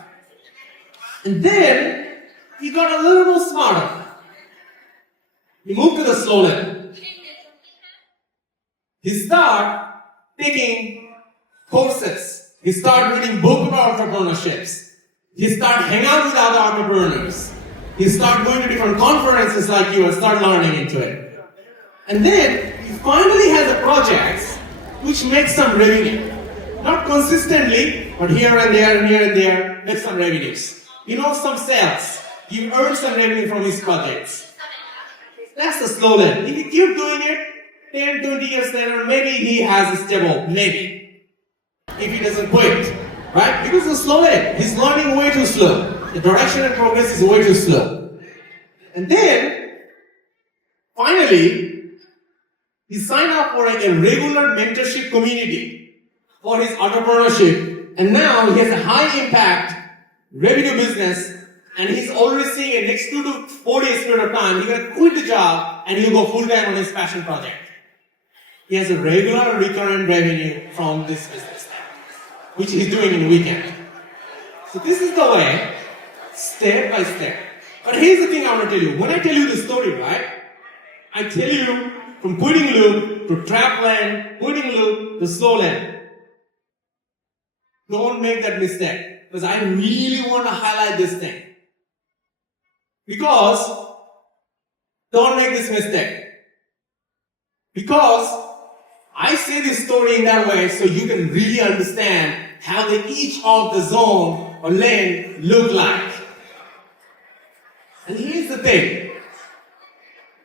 And then he got a little more smarter. He moved to the slow lane. He started taking courses. He started reading books about entrepreneurships. He started hanging out with other entrepreneurs. He started going to different conferences like you and start learning into it. And then he finally has a project which makes some revenue. Not consistently, but here and there, makes some revenues. He knows some sales. He earns some revenue from his projects. That's the slow lane. If he keep doing it, 10, 20 years later, maybe he has a stable, maybe. If he doesn't quit, right? Because the slow lane, he's learning way too slow. The direction and progress is way too slow. And then, finally, he signed up for a regular mentorship community for his entrepreneurship. And now he has a high impact revenue business, and he's already seeing a next 2 to 4 years period of time, he's going to quit the job and he'll go full time on his passion project. He has a regular recurrent revenue from this business, which he's doing in the weekend. So this is the way. step by step. But here's the thing I want to tell you. When I tell you the story, right? I tell you from quitting loop to trap land, quitting loop to slow land. Don't make that mistake. Because I really want to highlight this thing. Because, don't make this mistake. Because I say this story in that way so you can really understand how each of the zone or lane look like. And here's the thing.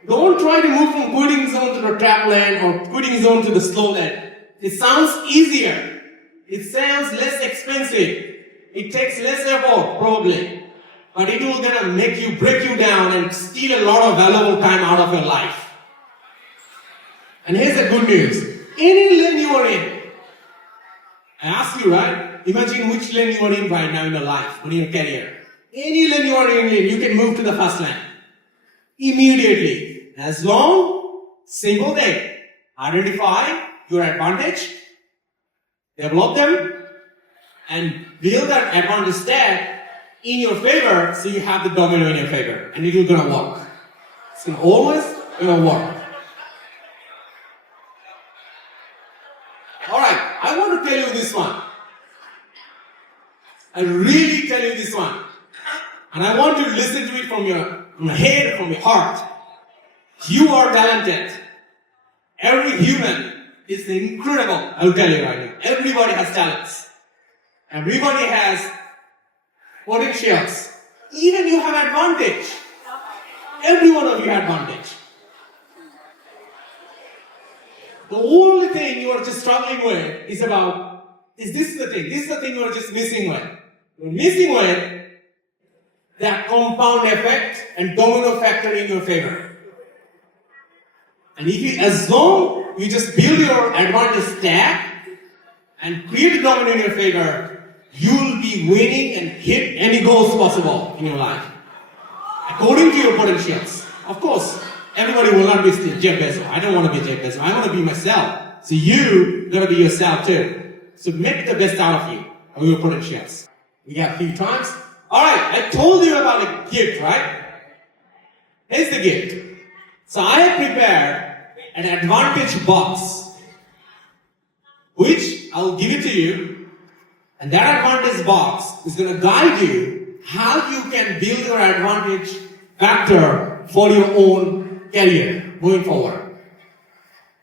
Don't try to move from quitting zone to the trap lane or quitting zone to the slow lane. It sounds easier. It sounds less expensive. It takes less effort, probably. But it will gonna break you down and steal a lot of valuable time out of your life. And here's the good news. Any lane you are in, I ask you, right? Imagine which lane you are in right now in your life, in your career. Any lane you are in, you can move to the first lane. Immediately. As long, simple thing. Identify your advantage, develop them, and build that advantage stack in your favor so you have the domino in your favor. And it will gonna work. It's always gonna work. Alright, I want to tell you this one. I really tell you this one. And I want you to listen to it from your head, from your heart. You are talented. Every human is incredible. I'll tell you right now. Everybody has talents. Everybody has potentials. Even you have advantage. Every one of you have advantage. The only thing you are just struggling with is this the thing? This is the thing you are just missing with. You're missing with that compound effect and domino factor in your favor. And as long you just build your advantage stack and create a domino in your favor, you will be winning and hit any goals possible in your life. According to your potentials. Of course, everybody will not be Jeff Bezos. I don't want to be Jeff Bezos. I want to be myself. So you gotta be yourself too. So make the best out of you, of your potentials. We got a few times. Alright, I told you about a gift, right? Here's the gift. So I have prepared an advantage box, which I'll give it to you. And that advantage box is gonna guide you how you can build your advantage factor for your own career going forward.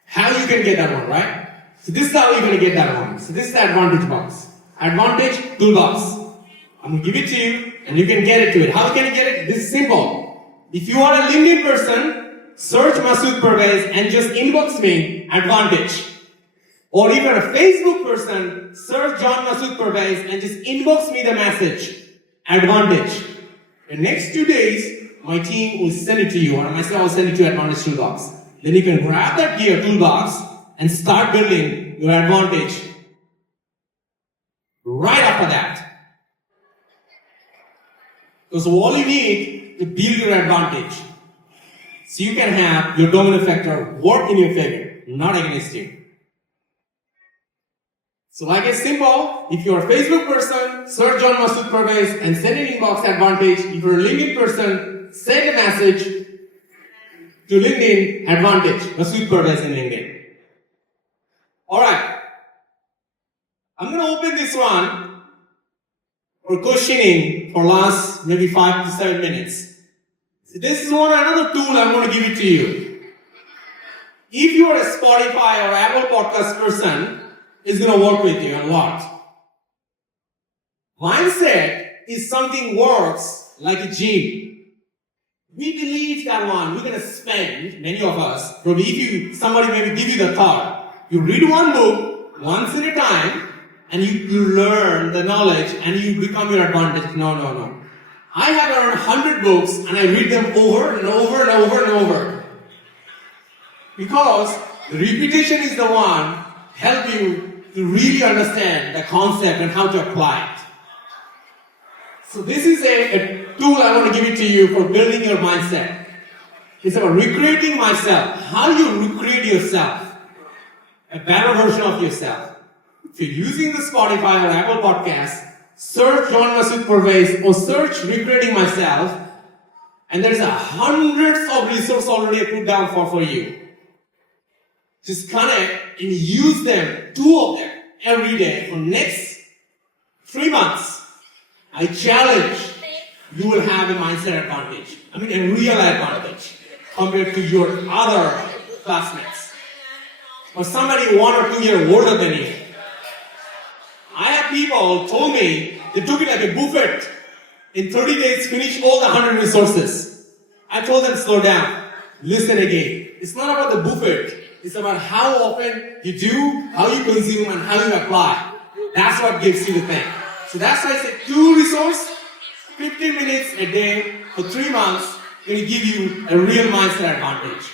How you can get that one, right? So this is how you're going to get that one. So this is the advantage box. Advantage toolbox. I'm going to give it to you and you can get it to it. How can you get it? This is simple. If you are a LinkedIn person, search Masood Parvez and just inbox me advantage. Or if you're a Facebook person, search John Masood Parvez and just inbox me the message advantage. The next 2 days, my team will send it to you, or myself will send it to your advantage toolbox. Then you can grab that gear toolbox and start building your advantage right after that. Because all you need to build your advantage, so you can have your domino factor work in your favor, not against you. So like it's simple, if you're a Facebook person, search John Masood Parvez and send an inbox advantage. If you're a LinkedIn person, send a message to LinkedIn advantage, Masood Parvez in LinkedIn. Alright. I'm going to open this one for questioning for last maybe 5 to 7 minutes. So this is another tool I'm going to give it to you. If you are a Spotify or Apple Podcast person, it's going to work with you on what? Mindset is something works like a gym. We believe that one, we're going to spend, many of us, probably if somebody maybe give you the thought, you read one book once at a time, and you learn the knowledge and you become your advantage. No. I have around 100 books and I read them over and over and over and over. Because the repetition is the one help you to really understand the concept and how to apply it. So this is a tool I want to give it to you for building your mindset. It's about recreating myself. How do you recreate yourself? A better version of yourself. If you're using the Spotify or Apple Podcast, search John Masood Parvez or search recreating myself, and there's hundreds of resources already put down for you. Just connect and use them, 2 of them, every day for next 3 months. I challenge you will have a mindset advantage. I mean a real advantage compared to your other classmates. Or somebody 1 or 2 years older than you. I have people told me they took it like a buffet. In 30 days, finish all the 100 resources. I told them, slow down. Listen again. It's not about the buffet. It's about how often you do, how you consume, and how you apply. That's what gives you the thing. So that's why I said 2 resources, 15 minutes a day for 3 months, going to give you a real mindset advantage.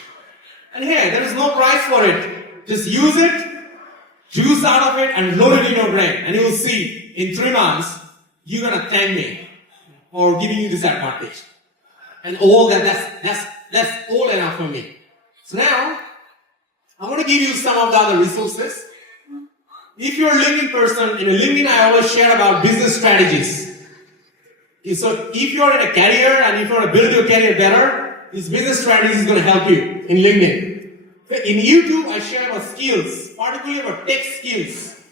And hey, there is no price for it. Just use it, juice out of it, and load it in your brain. And you will see, in 3 months, you're going to thank me for giving you this advantage. And all that's all enough for me. So now, I want to give you some of the other resources. If you're a LinkedIn person, in a LinkedIn I always share about business strategies. So if you're in a career and if you want to build your career better, this business strategy is going to help you in LinkedIn. In YouTube, I share about skills, particularly about tech skills.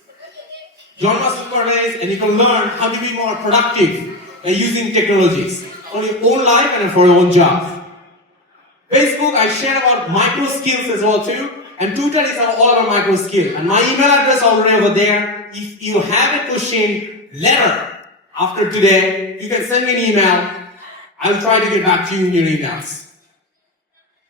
John Masood Parvez, and you can learn how to be more productive by using technologies for your own life and for your own job. Facebook, I share about micro skills as well too. And Twitter is all about micro skill. And my email address already over there. If you have a question later, after today, you can send me an email. I'll try to get back to you in your emails.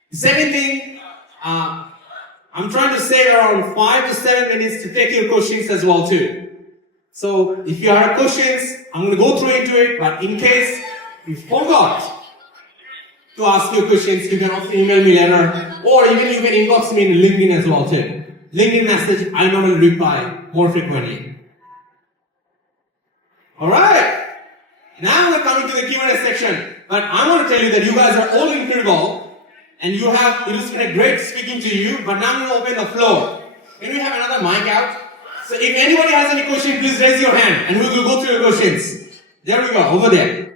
The second thing, I'm trying to save around 5 to 7 minutes to take your questions as well too. So if you have questions, I'm going to go through into it, but in case you forgot to ask your questions, you can also email me later, or even you can inbox me in LinkedIn as well too. LinkedIn message, I normally reply more frequently. Alright, now we're coming to the Q&A section, but I want to tell you that you guys are all incredible, and it was been a great speaking to you, but now I'm going to open the floor. Can we have another mic out? So if anybody has any question, please raise your hand, and we will go through your questions. There we go, over there.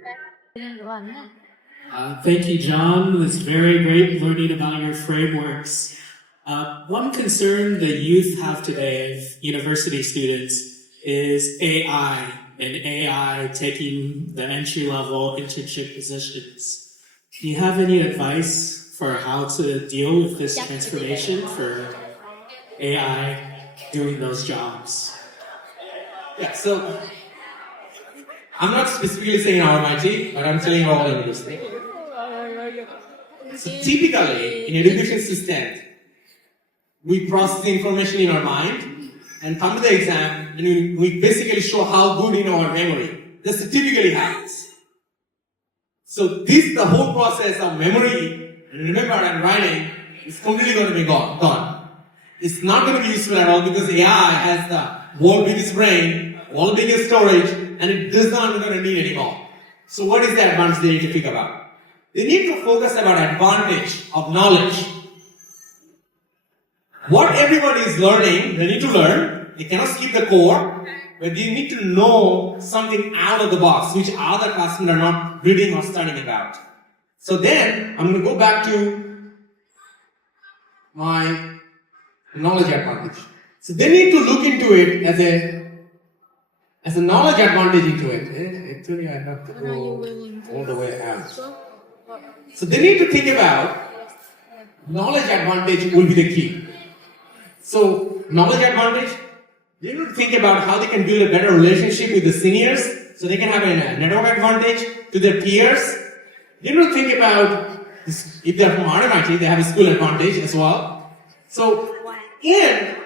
Thank you, John. It's very great learning about your frameworks. One concern the youth have today of university students is AI, and AI taking the entry-level internship positions. Do you have any advice for how to deal with this transformation for AI doing those jobs? Yeah, so I'm not specifically saying RMIT, but I'm telling all universities. So typically, in education system, we process the information in our mind and come to the exam, and we basically show how good in our memory. This typically happens. So the whole process of memory, remember and writing, is completely going to be gone. It's not going to be useful at all because AI has the world's biggest brain, world's biggest storage, and it does not going to need anymore. So what is the advantage they need to think about? They need to focus about advantage of knowledge. What everybody is learning, they need to learn. They cannot skip the core, but they need to know something out of the box, which other classmates are not reading or studying about. So then, I'm going to go back to my knowledge advantage. So they need to look into it as a knowledge advantage into it. Actually, I have to go all the way out. So they need to think about knowledge advantage will be the key. So knowledge advantage, they need to think about how they can build a better relationship with the seniors so they can have a network advantage to their peers. They need to think about, if they're from RMIT, they have a school advantage as well. So, and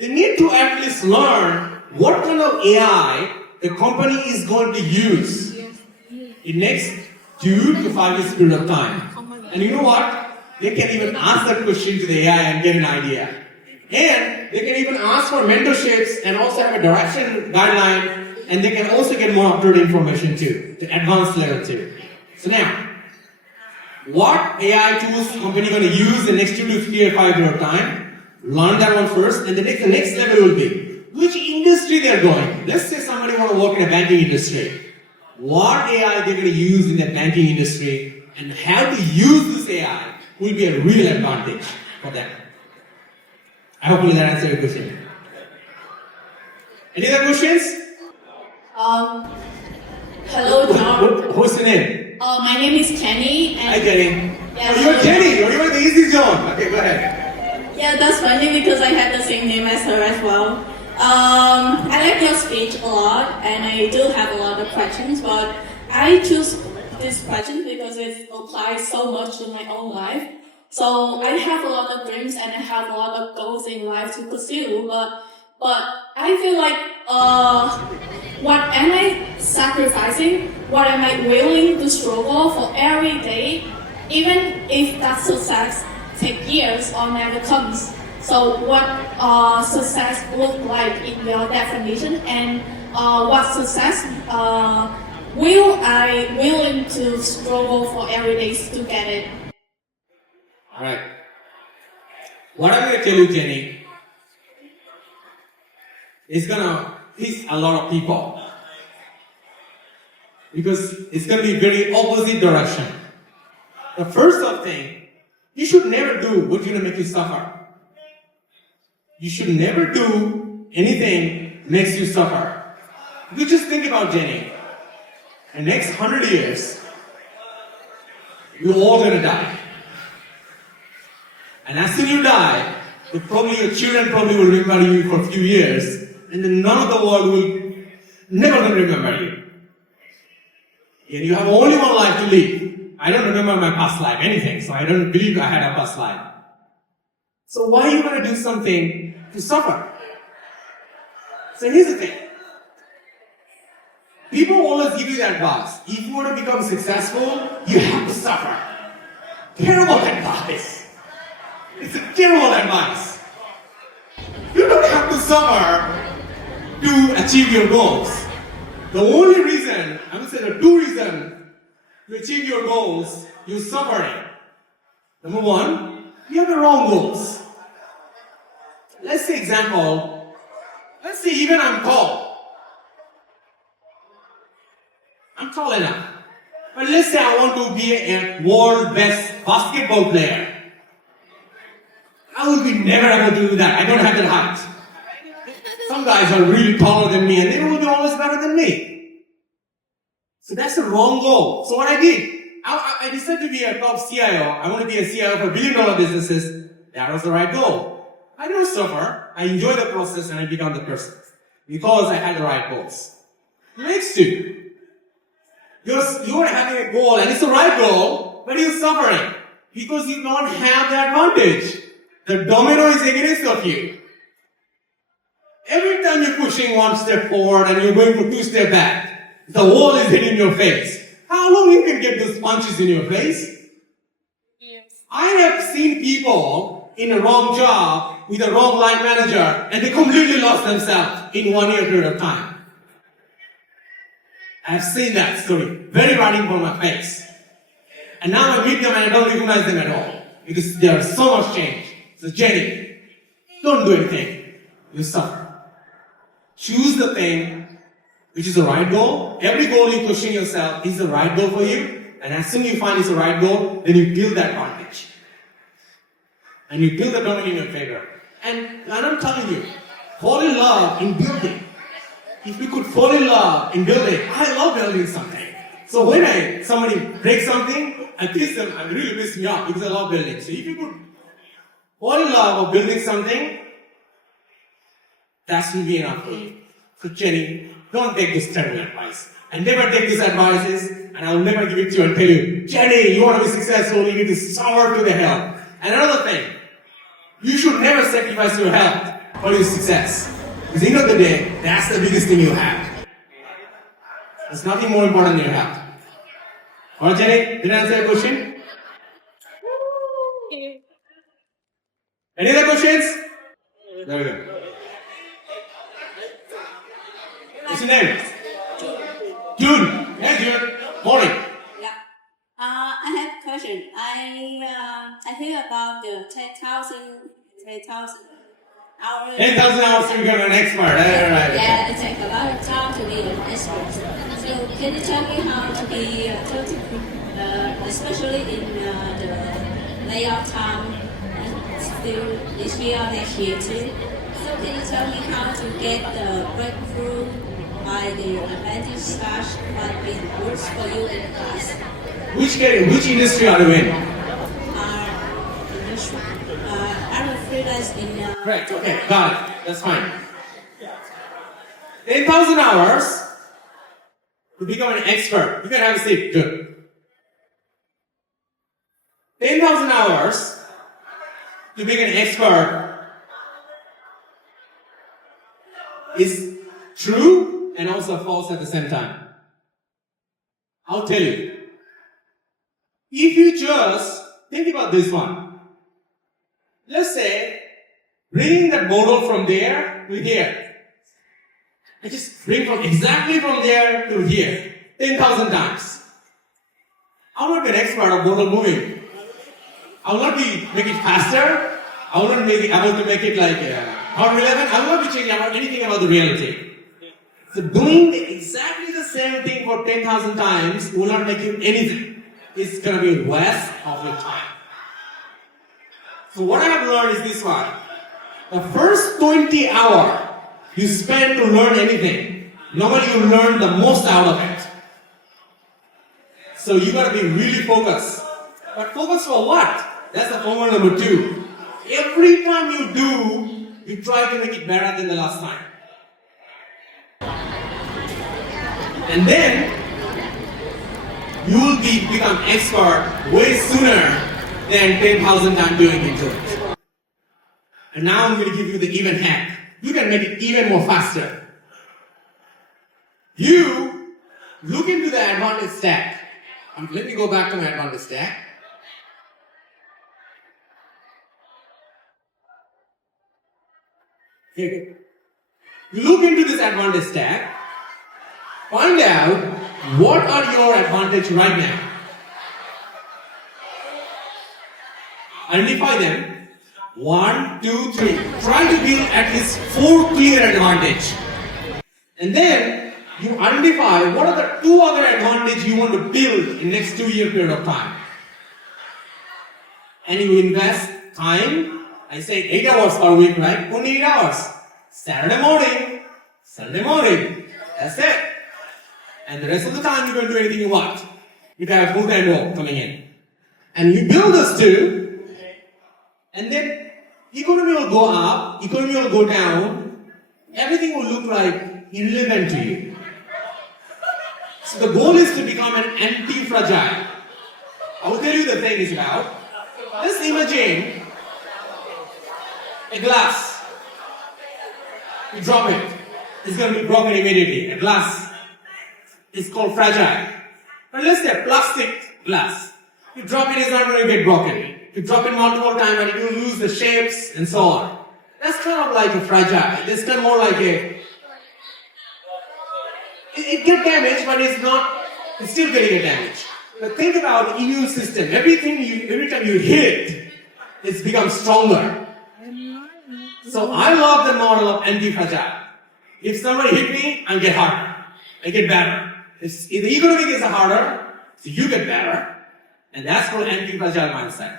they need to at least learn what kind of AI the company is going to use in next 2 to 5 years period of time. And you know what? They can even ask that question to the AI and get an idea. And they can even ask for mentorships and also have a direction guideline, and they can also get more up-to-date information too, the advanced level too. So now, what AI tools company going to use the next 2 to 3 or 5 year of time? Learn that one first, and the next level will be which industry they're going. Let's say somebody want to work in a banking industry. What AI they're going to use in the banking industry and how to use this AI will be a real advantage for them. I hope that answers your question. Any other questions? Hello, John. What's the name? My name is Jenny. Hi, Jenny. Yes, Oh, you're hello. Jenny. You're the easy zone. Okay, go ahead. Yeah, that's funny because I have the same name as her as well. I like your speech a lot, and I do have a lot of questions, but I choose this question because it applies so much to my own life. So I have a lot of dreams and I have a lot of goals in life to pursue, but I feel like what am I sacrificing? What am I willing to struggle for every day, even if that success takes years or never comes? So what success look like in your definition, and what success will I willing to struggle for every day to get it? Alright. What I'm going to tell you, Jenny, is going to piss a lot of people. Because it's going to be very opposite direction. The first thing, you should never do what's going to make you suffer. You should never do anything makes you suffer. You just think about Jenny. The next 100 years, you're all going to die. And as soon as you die, your children probably will remember you for a few years, and then none of the world will never gonna remember you. And you have only one life to live. I don't remember my past life, anything, so I don't believe I had a past life. So why are you gonna do something to suffer? So here's the thing. People always give you the advice. If you want to become successful, you have to suffer. Terrible advice. It's a terrible advice. You don't have to suffer to achieve your goals. The only reason, I would say the two reasons to achieve your goals, you're suffering. Number one, you have the wrong goals. Let's say even I'm tall. I'm tall enough. But let's say I want to be a world best basketball player. I will be never able to do that. I don't have that height. Some guys are really taller than me and they will be always better than me. So that's the wrong goal. So what I did, I decided to be a top CIO. I want to be a CIO for billion-dollar businesses. That was the right goal. I don't suffer. I enjoy the process and I become the person. Because I had the right goals. Next two. You're having a goal and it's the right goal, but you're suffering. Because you don't have the advantage. The domino is against of you. Every time you're pushing one step forward and you're going for two steps back, the wall is hitting your face. How long you can get those punches in your face? Yes. I have seen people in a wrong job with a wrong line manager and they completely lost themselves in 1 year period of time. I've seen that story very right in front of my face. And now I meet them and I don't recognize them at all because there's so much change. So Jenny, don't do anything. You suffer. Choose the thing which is the right goal. Every goal you question yourself is the right goal for you. And as soon as you find it's the right goal, then you build that advantage. And you build the domain in your favor. And I'm telling you, fall in love in building. If you could fall in love in building, I love building something. So when somebody breaks something, I teach them, it really pisses me off because I love building. So if you could fall in love of building something, that will be enough for you. So Jenny, don't take this terrible advice. And never take these advices, and I will never give it to you and tell you, Jenny, you want to be successful, you need to suffer to the health. And another thing, you should never sacrifice your health for your success. Because at the end of the day, that's the biggest thing you have. There's nothing more important than your health. Alright, Jenny, did I answer your question? Any other questions? There we go. What's your name? June. Hey, June. Morning. Yeah. I have a question. I hear about the 10,000. Our 10,000 hours to become an expert. Right. Yeah, it takes a lot of time to be an expert. So can you tell me how to be especially in the layout time and still this year, next year too? So can you tell me how to get the breakthrough by the advantage slash what it works for you in the class? Which industry are you in? I'm a freelance in Right, okay, got it. That's fine. 10,000 hours to become an expert. You can have a seat. Good. 10,000 hours to become an expert is true and also false at the same time. I'll tell you. If you just think about this one, let's say bringing that model from there to here. I just bring exactly from there to here 10,000 times. I will not be an expert of model moving. I will not make it faster. I will not be able to make it like not relevant. I will not be changing anything about the reality. So doing exactly the same thing for 10,000 times will not make you anything. It's going to be a waste of your time. So what I have learned is this one. The first 20 hours you spend to learn anything, normally you learn the most out of it. So you got to be really focused. But focus for what? That's the formula number 2. Every time you do, you try to make it better than the last time. And then you will become expert way sooner than 10,000 times doing into it. And now I'm going to give you the even hack. You can make it even more faster. You look into the advantage stack. Let me go back to my advantage stack. Here. You look into this advantage stack. Find out what are your advantages right now. Identify them. 1, 2, 3. Try to build at least 4 clear advantages. And then you identify what are the 2 other advantages you want to build in next 2-year period of time. And you invest time. I say 8 hours per week, right? Only 8 hours. Saturday morning, Sunday morning. That's it. And the rest of the time you can do anything you want. You can have full-time role coming in. And you build this too. And then economy will go up, economy will go down, everything will look like irrelevant to you. So the goal is to become an anti-fragile. I will tell you the thing is about. Just imagine a glass. You drop it. It's going to be broken immediately. A glass is called fragile. But let's say plastic glass. You drop it, it's not going to get broken. You drop it multiple times and it will lose the shapes and so on. That's kind of like a fragile. It's kind of more like it gets damaged, but it's still getting damaged. But think about the immune system. Every time you hit, it's become stronger. So I love the model of anti-fragile. If somebody hit me, I get harder. I get better. If the economy gets harder, so you get better. And that's called anti-fragile mindset.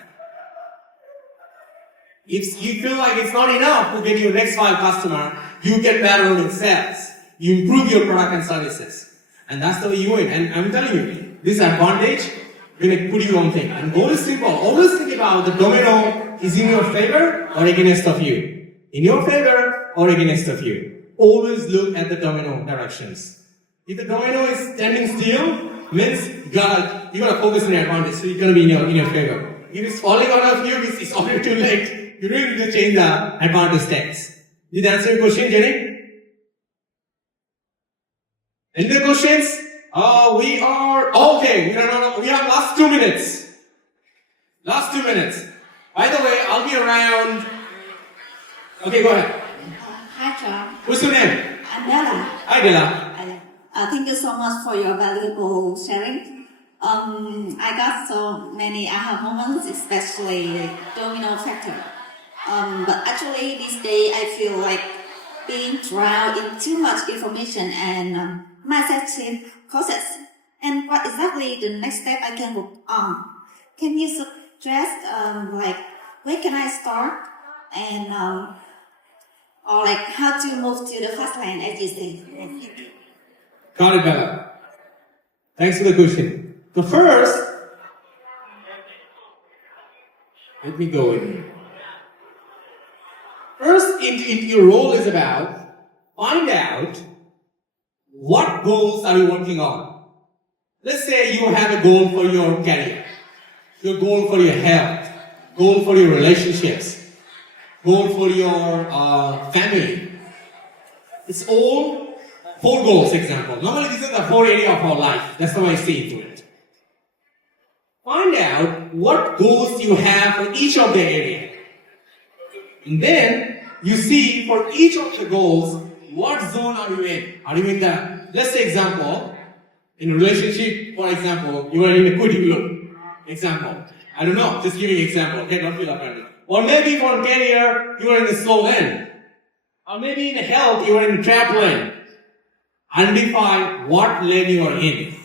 If you feel like it's not enough to get your next 5 customers, you get better in sales. You improve your product and services. And that's the way you win. And I'm telling you, this advantage will put you on thing. And goal is simple. Always think about the domino is in your favor or against of you. In your favor or against of you. Always look at the domino directions. If the domino is standing still, means you gotta focus on your advantage. So you're gonna be in your favor. If it's falling out of you, it's already too late. You really need to change the advantage stacks. Did I answer your question, Jenny? Any other questions? We have last 2 minutes. Last 2 minutes. By the way, I'll be around. Okay, go ahead. Hi, John. What's your name? Adela. Hi, Dela. Thank you so much for your valuable sharing. I got so many aha moments, especially the domino factor. But actually, these days I feel like being drowned in too much information and mindset change process. And what exactly the next step I can work on? Can you suggest like where can I start and or like how to move to the first line as you say? Got it, Bella. Thanks for the question. So first, let me go in. First, your role is about find out what goals are you working on. Let's say you have a goal for your career, your goal for your health, goal for your relationships, goal for your family. It's all 4 goals, example. Normally these are the 4 areas of our life. That's how I see into it. Find out what goals you have for each of the areas. And then you see for each of the goals, what zone are you in? Are you in the, let's say example, in a relationship, for example, you are in a quitting loop. Example. I don't know, just giving example, okay, don't feel offended. Or maybe for career, you are in the slow lane. Or maybe in health, you are in the trap lane. Identify what lane you are in.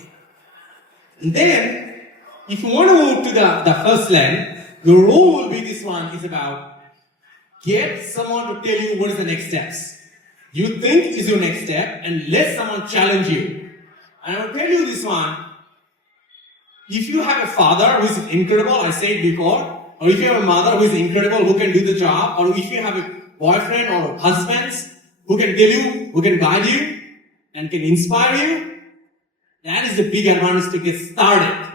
And then, if you want to move to the first lane, your role will be this one is about get someone to tell you what is the next steps. You think is your next step and let someone challenge you. And I will tell you this one. If you have a father who is incredible, I said before, or if you have a mother who is incredible, who can do the job, or if you have a boyfriend or husbands who can tell you, who can guide you, and can inspire you, that is the big advantage to get started.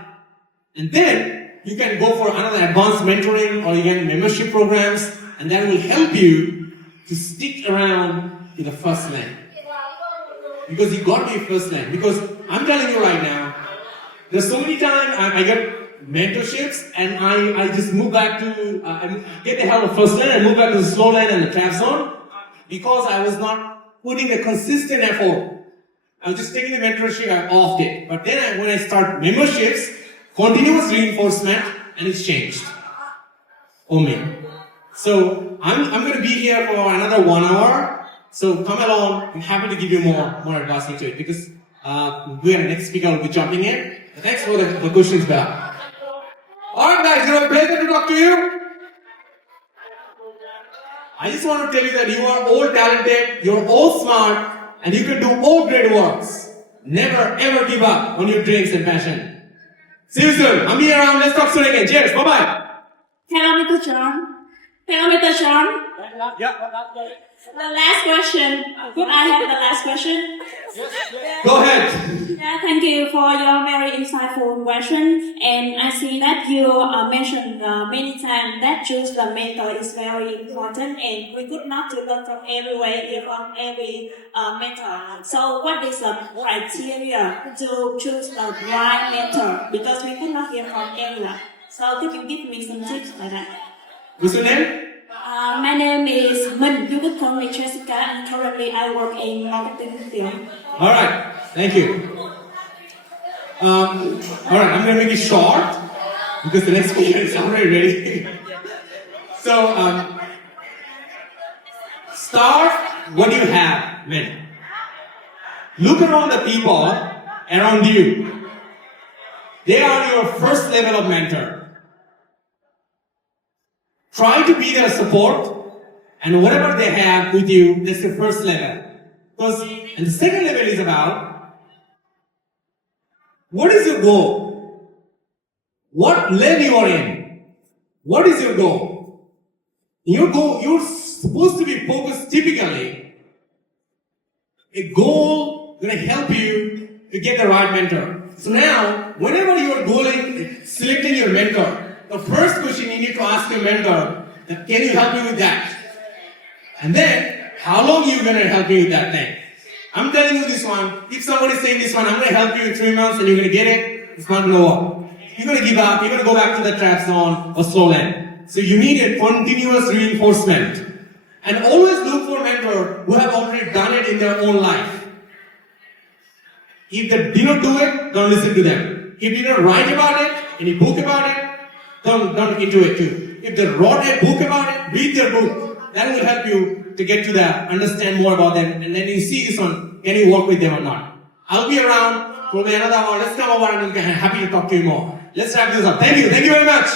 And then you can go for another advanced mentoring or even membership programs, and that will help you to stick around in the first lane. Because you got to be first lane. Because I'm telling you right now, there's so many times I get mentorships and I just move back to, get the hell of first lane and move back to the slow lane and the trap zone because I was not putting a consistent effort. I was just taking the mentorship, I offed it. But then when I start memberships, continuous reinforcement, and it's changed for me. So I'm going to be here for another 1 hour. So come along. I'm happy to give you more advice into it because we are the next speaker will be jumping in. Thanks for the questions, Bella. Alright guys, it's a pleasure to talk to you. I just want to tell you that you are all talented, you're all smart, and you can do all great works. Never ever give up on your dreams and passion. See you soon. I'm here around. Let's talk soon again. Cheers. Bye-bye. Hello, Mr. John. Hello, Mr. John. The last question. Could I have the last question? Go ahead. Yeah, thank you for your very insightful question. And I see that you mentioned many times that choose the mentor is very important, and we could not learn from everywhere, from every mentor. So, what is the criteria to choose the right mentor? Because we could not hear from everyone. So, could you give me some tips like that? What's your name? My name is Minh. You could call me Jessica, and currently I work in marketing field. All right. Thank you. All right. I'm going to make it short because the next speaker is already ready. So, start what you have, Minh. Look around the people around you. They are your first level of mentor. Try to be their support, and whatever they have with you, that's the first level. And the second level is about what is your goal? What lane you are in? What is your goal? Your goal, you're supposed to be focused typically. A goal gonna help you to get the right mentor. So now, whenever you are selecting your mentor, the first question you need to ask your mentor, can you help me with that? And then, how long are you going to help me with that thing? I'm telling you this one, if somebody's saying this one, I'm going to help you in 3 months and you're going to get it, it's not going to work. You're going to give up, you're going to go back to the trap zone or slow lane. So you need a continuous reinforcement. And always look for a mentor who have already done it in their own life. If they did not do it, don't listen to them. If you did not write about it, any book about it, don't get into it too. if they wrote a book about it, read their book. That will help you to get to that, understand more about them, and then you see this one, can you work with them or not? I'll be around for another hour. Let's come over and I'm happy to talk to you more. Let's wrap this up. Thank you very much.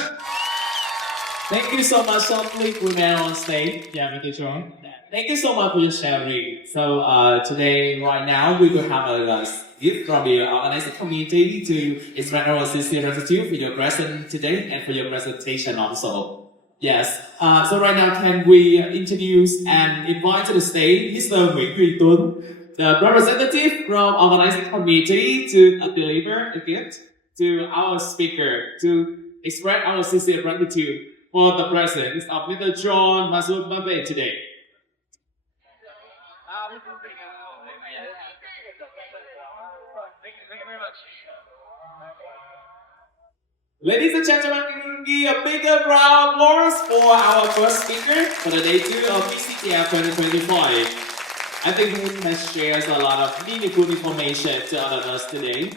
Thank you so much, so please remain on stage. Yeah, Mr. John. Thank you so much for your sharing. So today, right now, we will have a gift from the organizing community to express our sincere gratitude for your presence today and for your presentation also. Yes. So right now, can we introduce and invite to the stage Mr. Nguyễn Duy Tuấn, the representative from organizing committee, to deliver a gift to our speaker to express our sincere gratitude for the presence of Mr. John Parvez today. Ladies and gentlemen, give a bigger round of applause for our first speaker for the day 2 of VSHR 2025. I think he has shared a lot of meaningful information to all of us today.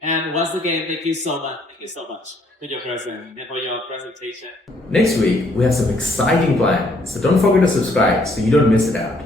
And once again, thank you so much. Thank you so much for your presence and for your presentation. Next week, we have some exciting plans, so don't forget to subscribe so you don't miss it out.